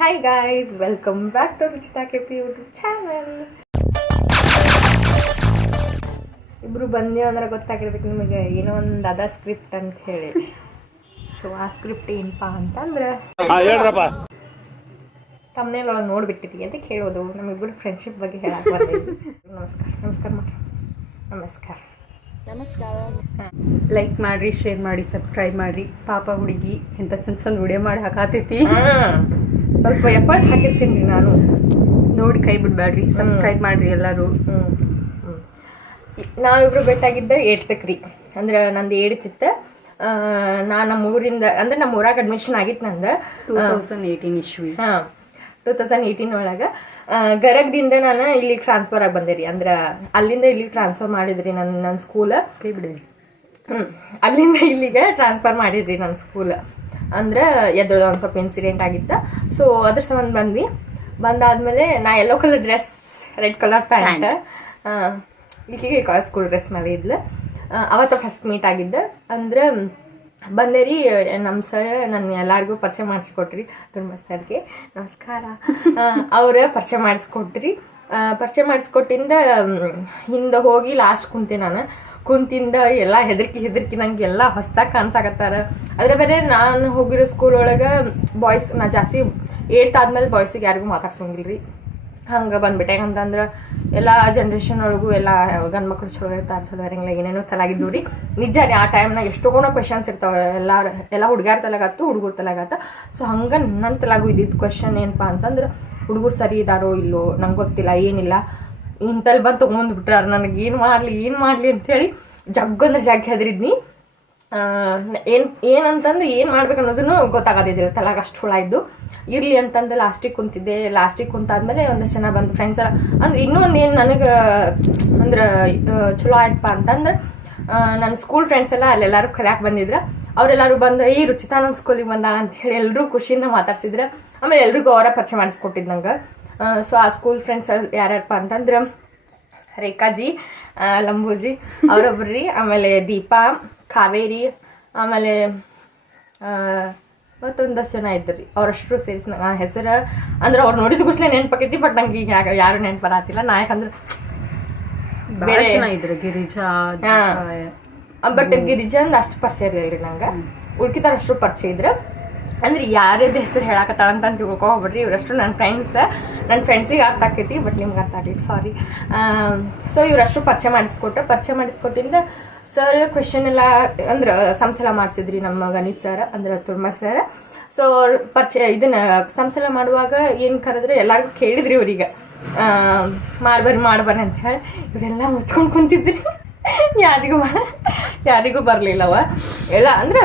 Hi guys, welcome back to Ruchitha KP YouTube channel. ಇಬ್ಬರು ಬಂದೇವು ಅಂದ್ರೆ ಗೊತ್ತಾಗಿರ್ಬೇಕು ನಿಮಗೆ ಏನೋ ಒಂದು ಅದ ಸ್ಕ್ರಿಪ್ಟ್ ಅಂತ ಹೇಳಿ. ಸೊ ಆ ಸ್ಕ್ರಿಪ್ಟ್ ಏನಪ್ಪ ಅಂತಂದ್ರೆ ತಮ್ಮನೇಲಿ ಒಳಗೆ ನೋಡಿಬಿಟ್ಟಿರಿ ಅಂತ ಕೇಳೋದು. ನಮ್ಮಿಬ್ಬರು ಫ್ರೆಂಡ್ಶಿಪ್ ಬಗ್ಗೆ ಹೇಳಕ್ಕೆ ಬರ್ತೀವಿ. ನಮಸ್ಕಾರ ಮಾಡ್ರಿ. ನಮಸ್ಕಾರ. ಲೈಕ್ ಮಾಡಿರಿ, ಶೇರ್ ಮಾಡಿ, ಸಬ್ಸ್ಕ್ರೈಬ್ ಮಾಡಿರಿ. ಪಾಪ ಹುಡುಗಿ ಎಂಥ ಚಂದ ವಿಡಿಯೋ ಮಾಡಿ ಹಾಕಾತೈತಿ. ಸ್ವಲ್ಪ ಎಫರ್ಟ್ ಹಾಕಿರ್ತೀನಿ ರೀ ನಾನು. ನೋಡಿ ಕೈ ಬಿಡಬೇಡ್ರಿ, ಸಬ್ಸ್ಕ್ರೈಬ್ ಮಾಡಿರಿ ಎಲ್ಲರೂ. ನಾವಿಬ್ರು ಭೇಟಾಗಿದ್ದ 8th ರೀ. ಅಂದ್ರೆ ನಂದು 8th. ನಾನು ನಮ್ಮ ಊರಿಂದ ಅಂದ್ರೆ ನಮ್ಮ ಊರಾಗ ಅಡ್ಮಿಷನ್ ಆಗಿತ್ತು ನಂದು 2018 ಇಶ್ವಿ. 2018 ಒಳಗೆ ಗರಗದಿಂದ ನಾನು ಇಲ್ಲಿಗೆ ಟ್ರಾನ್ಸ್ಫರ್ ಆಗಿ ಬಂದೆ ರೀ. ಅಂದ್ರೆ ಅಲ್ಲಿಂದ ಇಲ್ಲಿಗೆ ಟ್ರಾನ್ಸ್ಫರ್ ಮಾಡಿದ್ರಿ ನನ್ನ ಸ್ಕೂಲ್. ಕೈ ಬಿಡಿ. ಅಲ್ಲಿಂದ ಇಲ್ಲಿಗೆ ಟ್ರಾನ್ಸ್ಫರ್ ಮಾಡಿದ್ರಿ ನನ್ನ ಸ್ಕೂಲ್. ಅಂದ್ರೆ ಎದ್ರದ್ದು ಒಂದು ಸ್ವಲ್ಪ ಇನ್ಸಿಡೆಂಟ್ ಆಗಿತ್ತು. ಸೊ ಅದ್ರ ಸಂಬಂಧ ಬಂದಾದ್ಮೇಲೆ ನಾ yellow colour dress, red colour pant ಇಲ್ಲಿಗೆ ಸ್ಕೂಲ್ ಡ್ರೆಸ್ ಮೇಲೆ ಇದ್ಲು. ಅವತ್ತು ಫಸ್ಟ್ ಮೀಟ್ ಆಗಿದ್ದೆ. ಅಂದ್ರೆ ಬಂದೆ ರೀ. ನಮ್ಮ ಸರ್ ನನ್ನ ಎಲ್ಲರಿಗೂ ಪರಿಚಯ ಮಾಡಿಸ್ಕೊಟ್ರಿ. ತುಂಬ ಸರ್ಗೆ ನಮಸ್ಕಾರ. ಅವ್ರ ಪರಿಚಯ ಮಾಡಿಸ್ಕೊಟ್ರಿ. ಪರಿಚಯ ಮಾಡಿಸ್ಕೊಟ್ಟಿಂದ ಹಿಂದೆ ಹೋಗಿ ಲಾಸ್ಟ್ ಕುಂತೆ ನಾನು. ಕುಂತಿಂದ ಎಲ್ಲ ಹೆದರ್ಕಿ ನಂಗೆ ಎಲ್ಲ ಹೊಸ ಕಾಣಿಸಾಕತ್ತಾರ. ಅದ್ರ ಬೇರೆ ನಾನು ಹೋಗಿರೋ ಸ್ಕೂಲ್ ಒಳಗೆ ಬಾಯ್ಸ್, ನಾ ಜಾಸ್ತಿ 8th ಆದ್ಮೇಲೆ ಬಾಯ್ಸಿಗೆ ಯಾರಿಗೂ ಮಾತಾಡ್ಸೋಂಗಿಲ್ಲ ರೀ. ಹಂಗೆ ಬಂದ್ಬಿಟ್ಟೆ. ಯಾಕಂತಂದ್ರೆ ಎಲ್ಲ ಜನ್ರೇಷನ್ ಒಳಗೂ ಎಲ್ಲ ಗಂಡು ಮಕ್ಳು ಚಲೋ ಇರ್ತಾರೆ, ಚಲೋ ಇರಂಗಿಲ್ಲ, ಏನೇನೋ ತಲಾಗಿದ್ದು ರೀ. ನಿಜ ರೀ. ಆ ಟೈಮ್ನಾಗ ಎಷ್ಟೊಂದು ಕ್ವೆಶನ್ಸ್ ಇರ್ತಾವೆ. ಎಲ್ಲ ಹುಡುಗ್ಯಾರ ತಲೆಗಾತು, ಹುಡುಗರು ತಲೆಗಾತ. ಸೊ ಹಂಗೆ ನನ್ನ ತಲೆಗೂ ಇದ್ದಿದ್ದು ಕ್ವೆಶನ್ ಏನಪ್ಪ ಅಂತಂದ್ರೆ, ಹುಡುಗರು ಸರಿ ಇದ್ದಾರೋ ಇಲ್ಲೋ ನಂಗೆ ಗೊತ್ತಿಲ್ಲ, ಏನಿಲ್ಲ, ಇಂತಲ್ಲಿ ಬಂದು ತೊಗೊಂಡು ಬಿಟ್ರಾರ, ನನಗೆ ಏನು ಮಾಡಲಿ ಅಂಥೇಳಿ ಜಗ್ಗಂದ್ರೆ ಹೆದರಿದ್ನಿ. ಏನಂತಂದ್ರೆ ಏನು ಮಾಡ್ಬೇಕು ಅನ್ನೋದನ್ನು ಗೊತ್ತಾಗೋದಿದ್ದಿಲ್ಲ. ತಲೆಗ ಅಷ್ಟು ಹುಳ ಇದ್ದು. ಇರಲಿ ಅಂತಂದು ಲಾಸ್ಟಿಗೆ ಕುಂತಿದ್ದೆ. ಲಾಸ್ಟಿಗೆ ಕುಂತಾದ್ಮೇಲೆ ಒಂದಷ್ಟು ಜನ ಬಂದು ಫ್ರೆಂಡ್ಸ್ ಎಲ್ಲ. ಅಂದ್ರೆ ಇನ್ನೂ ಒಂದು ಏನು ನನಗೆ ಅಂದ್ರೆ ಚಲೋ ಆಯ್ತಪ್ಪ ಅಂತಂದ್ರೆ, ನನ್ನ ಸ್ಕೂಲ್ ಫ್ರೆಂಡ್ಸ್ ಎಲ್ಲ ಅಲ್ಲೆಲ್ಲರೂ ಕಲಿಯಾಕೆ ಬಂದಿದ್ರು. ಅವರೆಲ್ಲರೂ ಬಂದು ಈ ರುಚಿತಾ ನನ್ನ ಸ್ಕೂಲಿಗೆ ಬಂದಾಳ ಅಂಥೇಳಿ ಎಲ್ಲರೂ ಖುಷಿಯಿಂದ ಮಾತಾಡ್ಸಿದ್ರು. ಆಮೇಲೆ ಎಲ್ರಿಗೂ ಅವರ ಪರಿಚಯ ಮಾಡಿಸ್ಕೊಟ್ಟಿದ್ದು ನಂಗೆ. ಸೊ ಆ ಸ್ಕೂಲ್ ಫ್ರೆಂಡ್ಸ್ ಯಾರ್ಯಾರಪ್ಪ ಅಂತಂದ್ರೆ, ರೇಖಾಜಿ, ಲಂಬೂಜಿ ಅವರೊಬ್ರಿ, ಆಮೇಲೆ ದೀಪಾ, ಕಾವೇರಿ, ಆಮೇಲೆ ಮತ್ತೊಂದಷ್ಟು ಜನ ಇದ್ದರು ರೀ. ಅವರಷ್ಟು ಸೇರಿಸಿ ಹೆಸರು ಅಂದ್ರೆ ಅವ್ರು ನೋಡಿದ ಕೂಡಲೇ ನೆನಪಾಕೈತಿ. ಬಟ್ ನಂಗೆ ಈಗ ಯಾರು ನೆನಪು ಬರತ್ತಿಲ್ಲ. ನಾ ಯಾಕಂದ್ರೆ ಬೇರೆ ಇದ್ರು ಗಿರಿಜಾ. ಬಟ್ ಗಿರಿಜಾಂದು ಅಷ್ಟು ಪರಿಚಯ ಇರಲಿಲ್ಲ ರೀ ನಂಗೆ. ಉಳ್ಕಿತಾರ ಅಷ್ಟು ಪರಿಚಯ ಇದ್ರೆ. ಅಂದ್ರೆ ಯಾರ್ಯಾದ ಹೆಸರು ಹೇಳಕತ್ತಾಳ ಅಂತ ತಿಳ್ಕೊಬಿಡ್ರಿ. ಇವರಷ್ಟು ನನ್ನ ಫ್ರೆಂಡ್ಸಿಗೆ ಅರ್ಥ ಆಕೈತಿ, ಬಟ್ ನಿಮ್ಗೆ ಅರ್ಥ ಆಗ್ಲಿಕ್ಕೆ ಸಾರಿ. ಸೊ ಇವರಷ್ಟು ಪರಿಚಯ ಮಾಡಿಸ್ಕೊಟ್ಟಿಂದ ಸರ್ ಕ್ವೆಶನ್ ಎಲ್ಲ ಅಂದ್ರೆ ಸಂಸಲ ಮಾಡಿಸಿದ್ರಿ ನಮ್ಮ ಗಣಿತ್ ಸರ್, ಅಂದ್ರೆ ತುರ್ಮರ್ ಸರ್. ಸೊ ಅವ್ರು ಇದನ್ನ ಸಂಸಲ ಮಾಡುವಾಗ ಏನು ಕರೆದ್ರೆ ಎಲ್ಲರಿಗೂ ಕೇಳಿದ್ರಿ ಅವ್ರಿಗೆ ಮಾಡ್ಬರ್ರಿ ಅಂತ ಹೇಳಿ. ಇವರೆಲ್ಲ ಮುಚ್ಕೊಂಡು ಕುಂತಿದ್ರಿ. ಯಾರಿಗೂ ಬರಲಿಲ್ಲವ ಎಲ್ಲ. ಅಂದ್ರೆ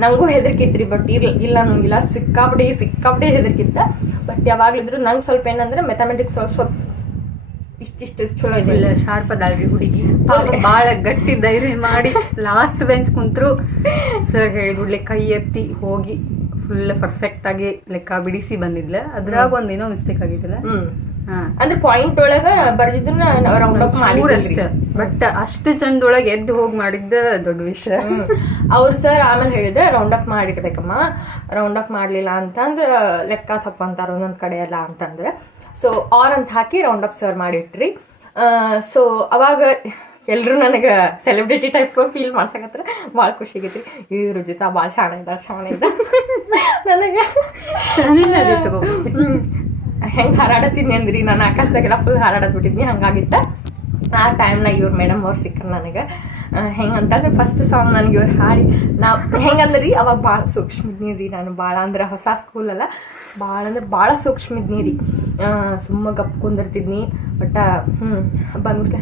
ನನಗೂ ಹೆದರ್ಕಿತ್ರಿ. ಬಟ್ ಇಲ್ಲ ನಂಗಿಲ್ಲ, ಸಿಕ್ಕಾಪಟ್ಟೆ ಹೆದರ್ಕಿತ್ತ. ಬಟ್ ಯಾವಾಗಲಿದ್ರು ನಂಗೆ ಸ್ವಲ್ಪ ಏನಂದ್ರೆ ಮೆಥಮೆಟಿಕ್ಸ್ ಸ್ವಲ್ಪ ಇಷ್ಟಿಷ್ಟು ಚಲೋ ಇಲ್ಲ, ಶಾರ್ಪ್ ಅದಲ್ರಿ ಹುಡುಗಿ. ಭಾಳ ಗಟ್ಟಿ ಧೈರ್ಯ ಮಾಡಿ ಲಾಸ್ಟ್ ಬೆಂಚ್ ಕುಂತ್ರು. ಸರ್ ಹೇಳಿಬಿಡ್ಲೆ ಕೈ ಎತ್ತಿ ಹೋಗಿ ಫುಲ್ ಪರ್ಫೆಕ್ಟ್ ಆಗಿ ಲೆಕ್ಕ ಬಿಡಿಸಿ ಬಂದಿದ್ಲ. ಅದ್ರಾಗ ಒಂದೇನೋ ಮಿಸ್ಟೇಕ್ ಆಗಿದ್ದಿಲ್ಲ. ಅಂದ್ರೆ ಪಾಯಿಂಟ್ ಒಳಗ ಬರ್ದಿದ್ದನ್ನ ರೌಂಡ್ ಆಫ್ ಮಾಡಿದ್ರಷ್ಟ. ಬಟ್ ಅಷ್ಟು ಚಂದೊಳಗೆ ಎದ್ದು ಹೋಗಿ ಮಾಡಿದ್ದ ದೊಡ್ಡ ವಿಷಯ. ಅವ್ರು ಸರ್ ಆಮೇಲೆ ಹೇಳಿದ್ರೆ ರೌಂಡ್ ಆಫ್ ಮಾಡಿಡ್ಬೇಕಮ್ಮ, ರೌಂಡ್ ಆಫ್ ಮಾಡ್ಲಿಲ್ಲ ಅಂತಂದ್ರೆ ಲೆಕ್ಕ ತಪ್ಪ ಅಂತಾರ ಒಂದೊಂದ್ ಕಡೆ ಎಲ್ಲ ಅಂತಂದ್ರೆ. ಸೊ ಆರ್ ಅಂತ ಹಾಕಿ ರೌಂಡ್ ಆಫ್ ಸರ್ ಮಾಡಿಟ್ರಿ. ಸೊ ಅವಾಗ ಎಲ್ರು ನನಗೆ ಸೆಲೆಬ್ರಿಟಿ ಟೈಪ್ ಫೀಲ್ ಮಾಡ್ಸಕತ್ರ. ಭಾಳ ಖುಷಿ ಆಗೈತಿ. ಈ ರುಚಿತಾ ಭಾಳ ಶಾಣ ಇದ್ದ ನನಗೆ ಹೆಂಗೆ ಹಾರಾಡತ್ತಿದ್ನಿ ಅಂದ್ರಿ. ನಾನು ಆಕಾಶದಾಗೆಲ್ಲ ಫುಲ್ ಹಾರಾಡತ್ಬಿಟ್ಟಿದ್ನಿ. ಹಂಗಾಗಿತ್ತ. ಆ ಟೈಮ್ನಾಗ ಇವ್ರು ಮೇಡಮ್ ಅವ್ರು ಸಿಕ್ಕರು ನನಗೆ. ಹೆಂಗಂತಂದ್ರೆ ಫಸ್ಟ್ ಸಾಂಗ್ ನನಗೆ ಇವ್ರು ಹಾಡಿ ನಾವು ಹೆಂಗಂದ್ರೆ ರೀ, ಅವಾಗ ಭಾಳ ಸೂಕ್ಷ್ಮ ಇದ್ನಿ ರೀ ನಾನು. ಭಾಳ ಅಂದ್ರೆ ಹೊಸ ಸ್ಕೂಲಲ್ಲ, ಭಾಳ ಸೂಕ್ಷ್ಮ ಇದ್ನಿ ರೀ. ಸುಮ್ಮ ಗಪ್ ಕುಂದಿರ್ತಿದ್ನಿ. ಬಟ್ ಬಂದ್ಬಿಟ್ಲೆ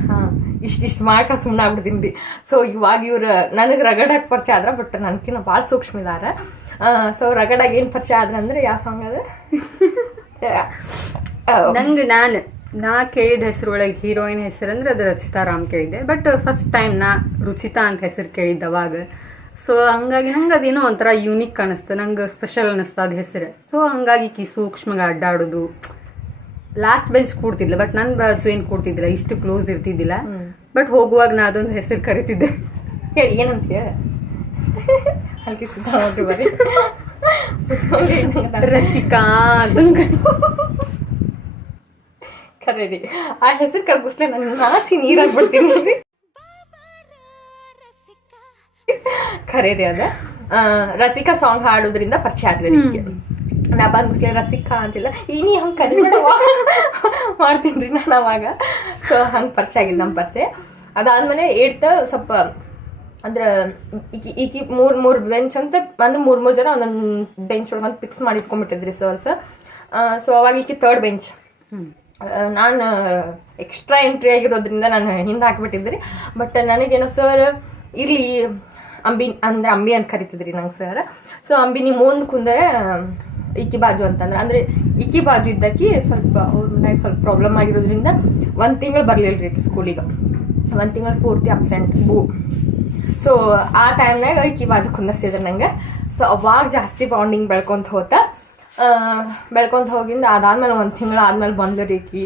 ಇಷ್ಟಿಷ್ಟು ಮಾಡ್ಕ ಸುಮ್ಮನೆ ಆಗ್ಬಿಡ್ತೀನಿ ರೀ. ಸೊ ಇವಾಗ ಇವ್ರು ನನಗೆ ರಗಡಾಗಿ ಪರಿಚಯ ಆದ್ರೆ, ಬಟ್ ನನಗಿನ್ನ ಭಾಳ ಸೂಕ್ಷ್ಮ ಇದ್ದಾರೆ. ಸೊ ರಗಡಾಗಿ ಏನು ಪರಿಚಯ ಆದ್ರೆ ಅಂದ್ರೆ ಯಾವ ಸಾಂಗ್ ಅದ ನಂಗೆ ನಾ ಕೇಳಿದ ಹೆಸರು ಒಳಗೆ ಹೀರೋಯಿನ್ ಹೆಸರು ಅಂದ್ರೆ ಅದು ರಚಿತಾ ರಾಮ್ ಕೇಳಿದ್ದೆ. ಬಟ್ ಫಸ್ಟ್ ಟೈಮ್ ನಾ ರುಚಿತಾ ಅಂತ ಹೆಸರು ಕೇಳಿದ್ದೆ ಅವಾಗ. ಸೊ ಹಂಗಾಗಿ ನಂಗೆ ಅದೇನೋ ಒಂಥರ ಯೂನಿಕ್ ಅನ್ನಿಸ್ತು, ನಂಗೆ ಸ್ಪೆಷಲ್ ಅನ್ನಿಸ್ತು ಅದು ಹೆಸರು. ಸೊ ಹಂಗಾಗಿ ಸೂಕ್ಷ್ಮಗೆ ಅಡ್ಡಾಡೋದು. ಲಾಸ್ಟ್ ಬೆಂಚ್ ಕೂಡ್ತಿದ್ಲ, ಬಟ್ ನನ್ನ ಬಾಜು ಏನು ಕೂಡ್ತಿದ್ದಿಲ್ಲ, ಇಷ್ಟು ಕ್ಲೋಸ್ ಇರ್ತಿದ್ದಿಲ್ಲ. ಬಟ್ ಹೋಗುವಾಗ ನಾ ಅದೊಂದು ಹೆಸರು ಕರಿತಿದ್ದೆ. ಹೇಳಿ ಏನಂತ ಹೇಳಿ. ಅಲ್ಲಿ ಸುತ್ತ ಬರ್ರಿ. ರಸಿಕಾ ಖರೆ ರೀ ಆ ಹೆಸರು ಕಳ್ಬಿಟ್ಲೆ ನಾನು ನಾಚಿ ನೀರಾಗ್ಬಿಡ್ತೀನಿ. ಖರೆ ರೀ ಅದ ರಸಿಕಾ ಸಾಂಗ್ ಹಾಡೋದ್ರಿಂದ ಪರಿಚಯ ಆಗ್ಲಿ ಈಗ. ನಾ ಬಂದ್ಬಿಟ್ಲೆ ರಸಿಕಾ ಅಂತಿಲ್ಲ ಈ ನೀ ಹಂಗೆ ಕನ್ನಡ ಮಾಡ್ತೀನಿ ರೀ ನಾನು ಅವಾಗ. ಸೊ ಹಂಗೆ ಪರಿಚಯ ಆಗಿದ್ದು ನಮ್ಮ ಪರಿಚಯ. ಅದಾದ್ಮೇಲೆ ಏಡ್ತ ಸ್ವಲ್ಪ ಅಂದ್ರೆ ಈಕಿ ಮೂರು ಬೆಂಚ್ ಅಂತ ಅಂದ್ರೆ ಮೂರು ಜನ ಒಂದೊಂದು ಬೆಂಚ್ ಒಳಗೆ ಒಂದು ಫಿಕ್ಸ್ ಮಾಡಿ ಇಟ್ಕೊಂಡ್ಬಿಟ್ಟಿದ್ರಿ ಸರ್ಸ್. ಸೊ ಅವಾಗ ಈಕಿ ಥರ್ಡ್ ಬೆಂಚ್, ನಾನು ಎಕ್ಸ್ಟ್ರಾ ಎಂಟ್ರಿ ಆಗಿರೋದ್ರಿಂದ ನಾನು ಹಿಂದೆ ಹಾಕ್ಬಿಟ್ಟಿದ್ರಿ. ಬಟ್ ನನಗೇನೋ ಸರ್ ಇರಲಿ ಅಂಬಿ ಅಂತ ಕರಿತಿದ್ರಿ ನಂಗೆ ಸರ್. ಸೊ ಅಂಬಿ ನೀವು ಮುಂದೆ ಕುಂದರೆ ಈಕಿ ಬಾಜು ಅಂತಂದ್ರೆ ಅಂದರೆ ಈಕಿ ಬಾಜು ಇದ್ದಕ್ಕೆ ಸ್ವಲ್ಪ ಅವ್ರ ಮನ್ಯಾಗ ಸ್ವಲ್ಪ ಪ್ರಾಬ್ಲಮ್ ಆಗಿರೋದ್ರಿಂದ 1 ತಿಂಗಳು ಬರಲಿಲ್ಲ ರೀ ಸ್ಕೂಲಿಗೆ. 1 ತಿಂಗಳು ಪೂರ್ತಿ ಅಬ್ಸೆಂಟ್ ಸೊ ಆ ಟೈಮ್ನಾಗ ಈಕಿ ಬಾಜು ಕುಂದರ್ಸಿದ್ರು ನಂಗೆ. ಸೊ ಅವಾಗ ಜಾಸ್ತಿ ಬಾಂಡಿಂಗ್ ಬೆಳ್ಕೊಂತ ಹೋಗಿಂದ ಅದಾದ್ಮೇಲೆ 1 ತಿಂಗಳು ಆದ್ಮೇಲೆ ಬಂದ್ರಿ ಈಕಿ.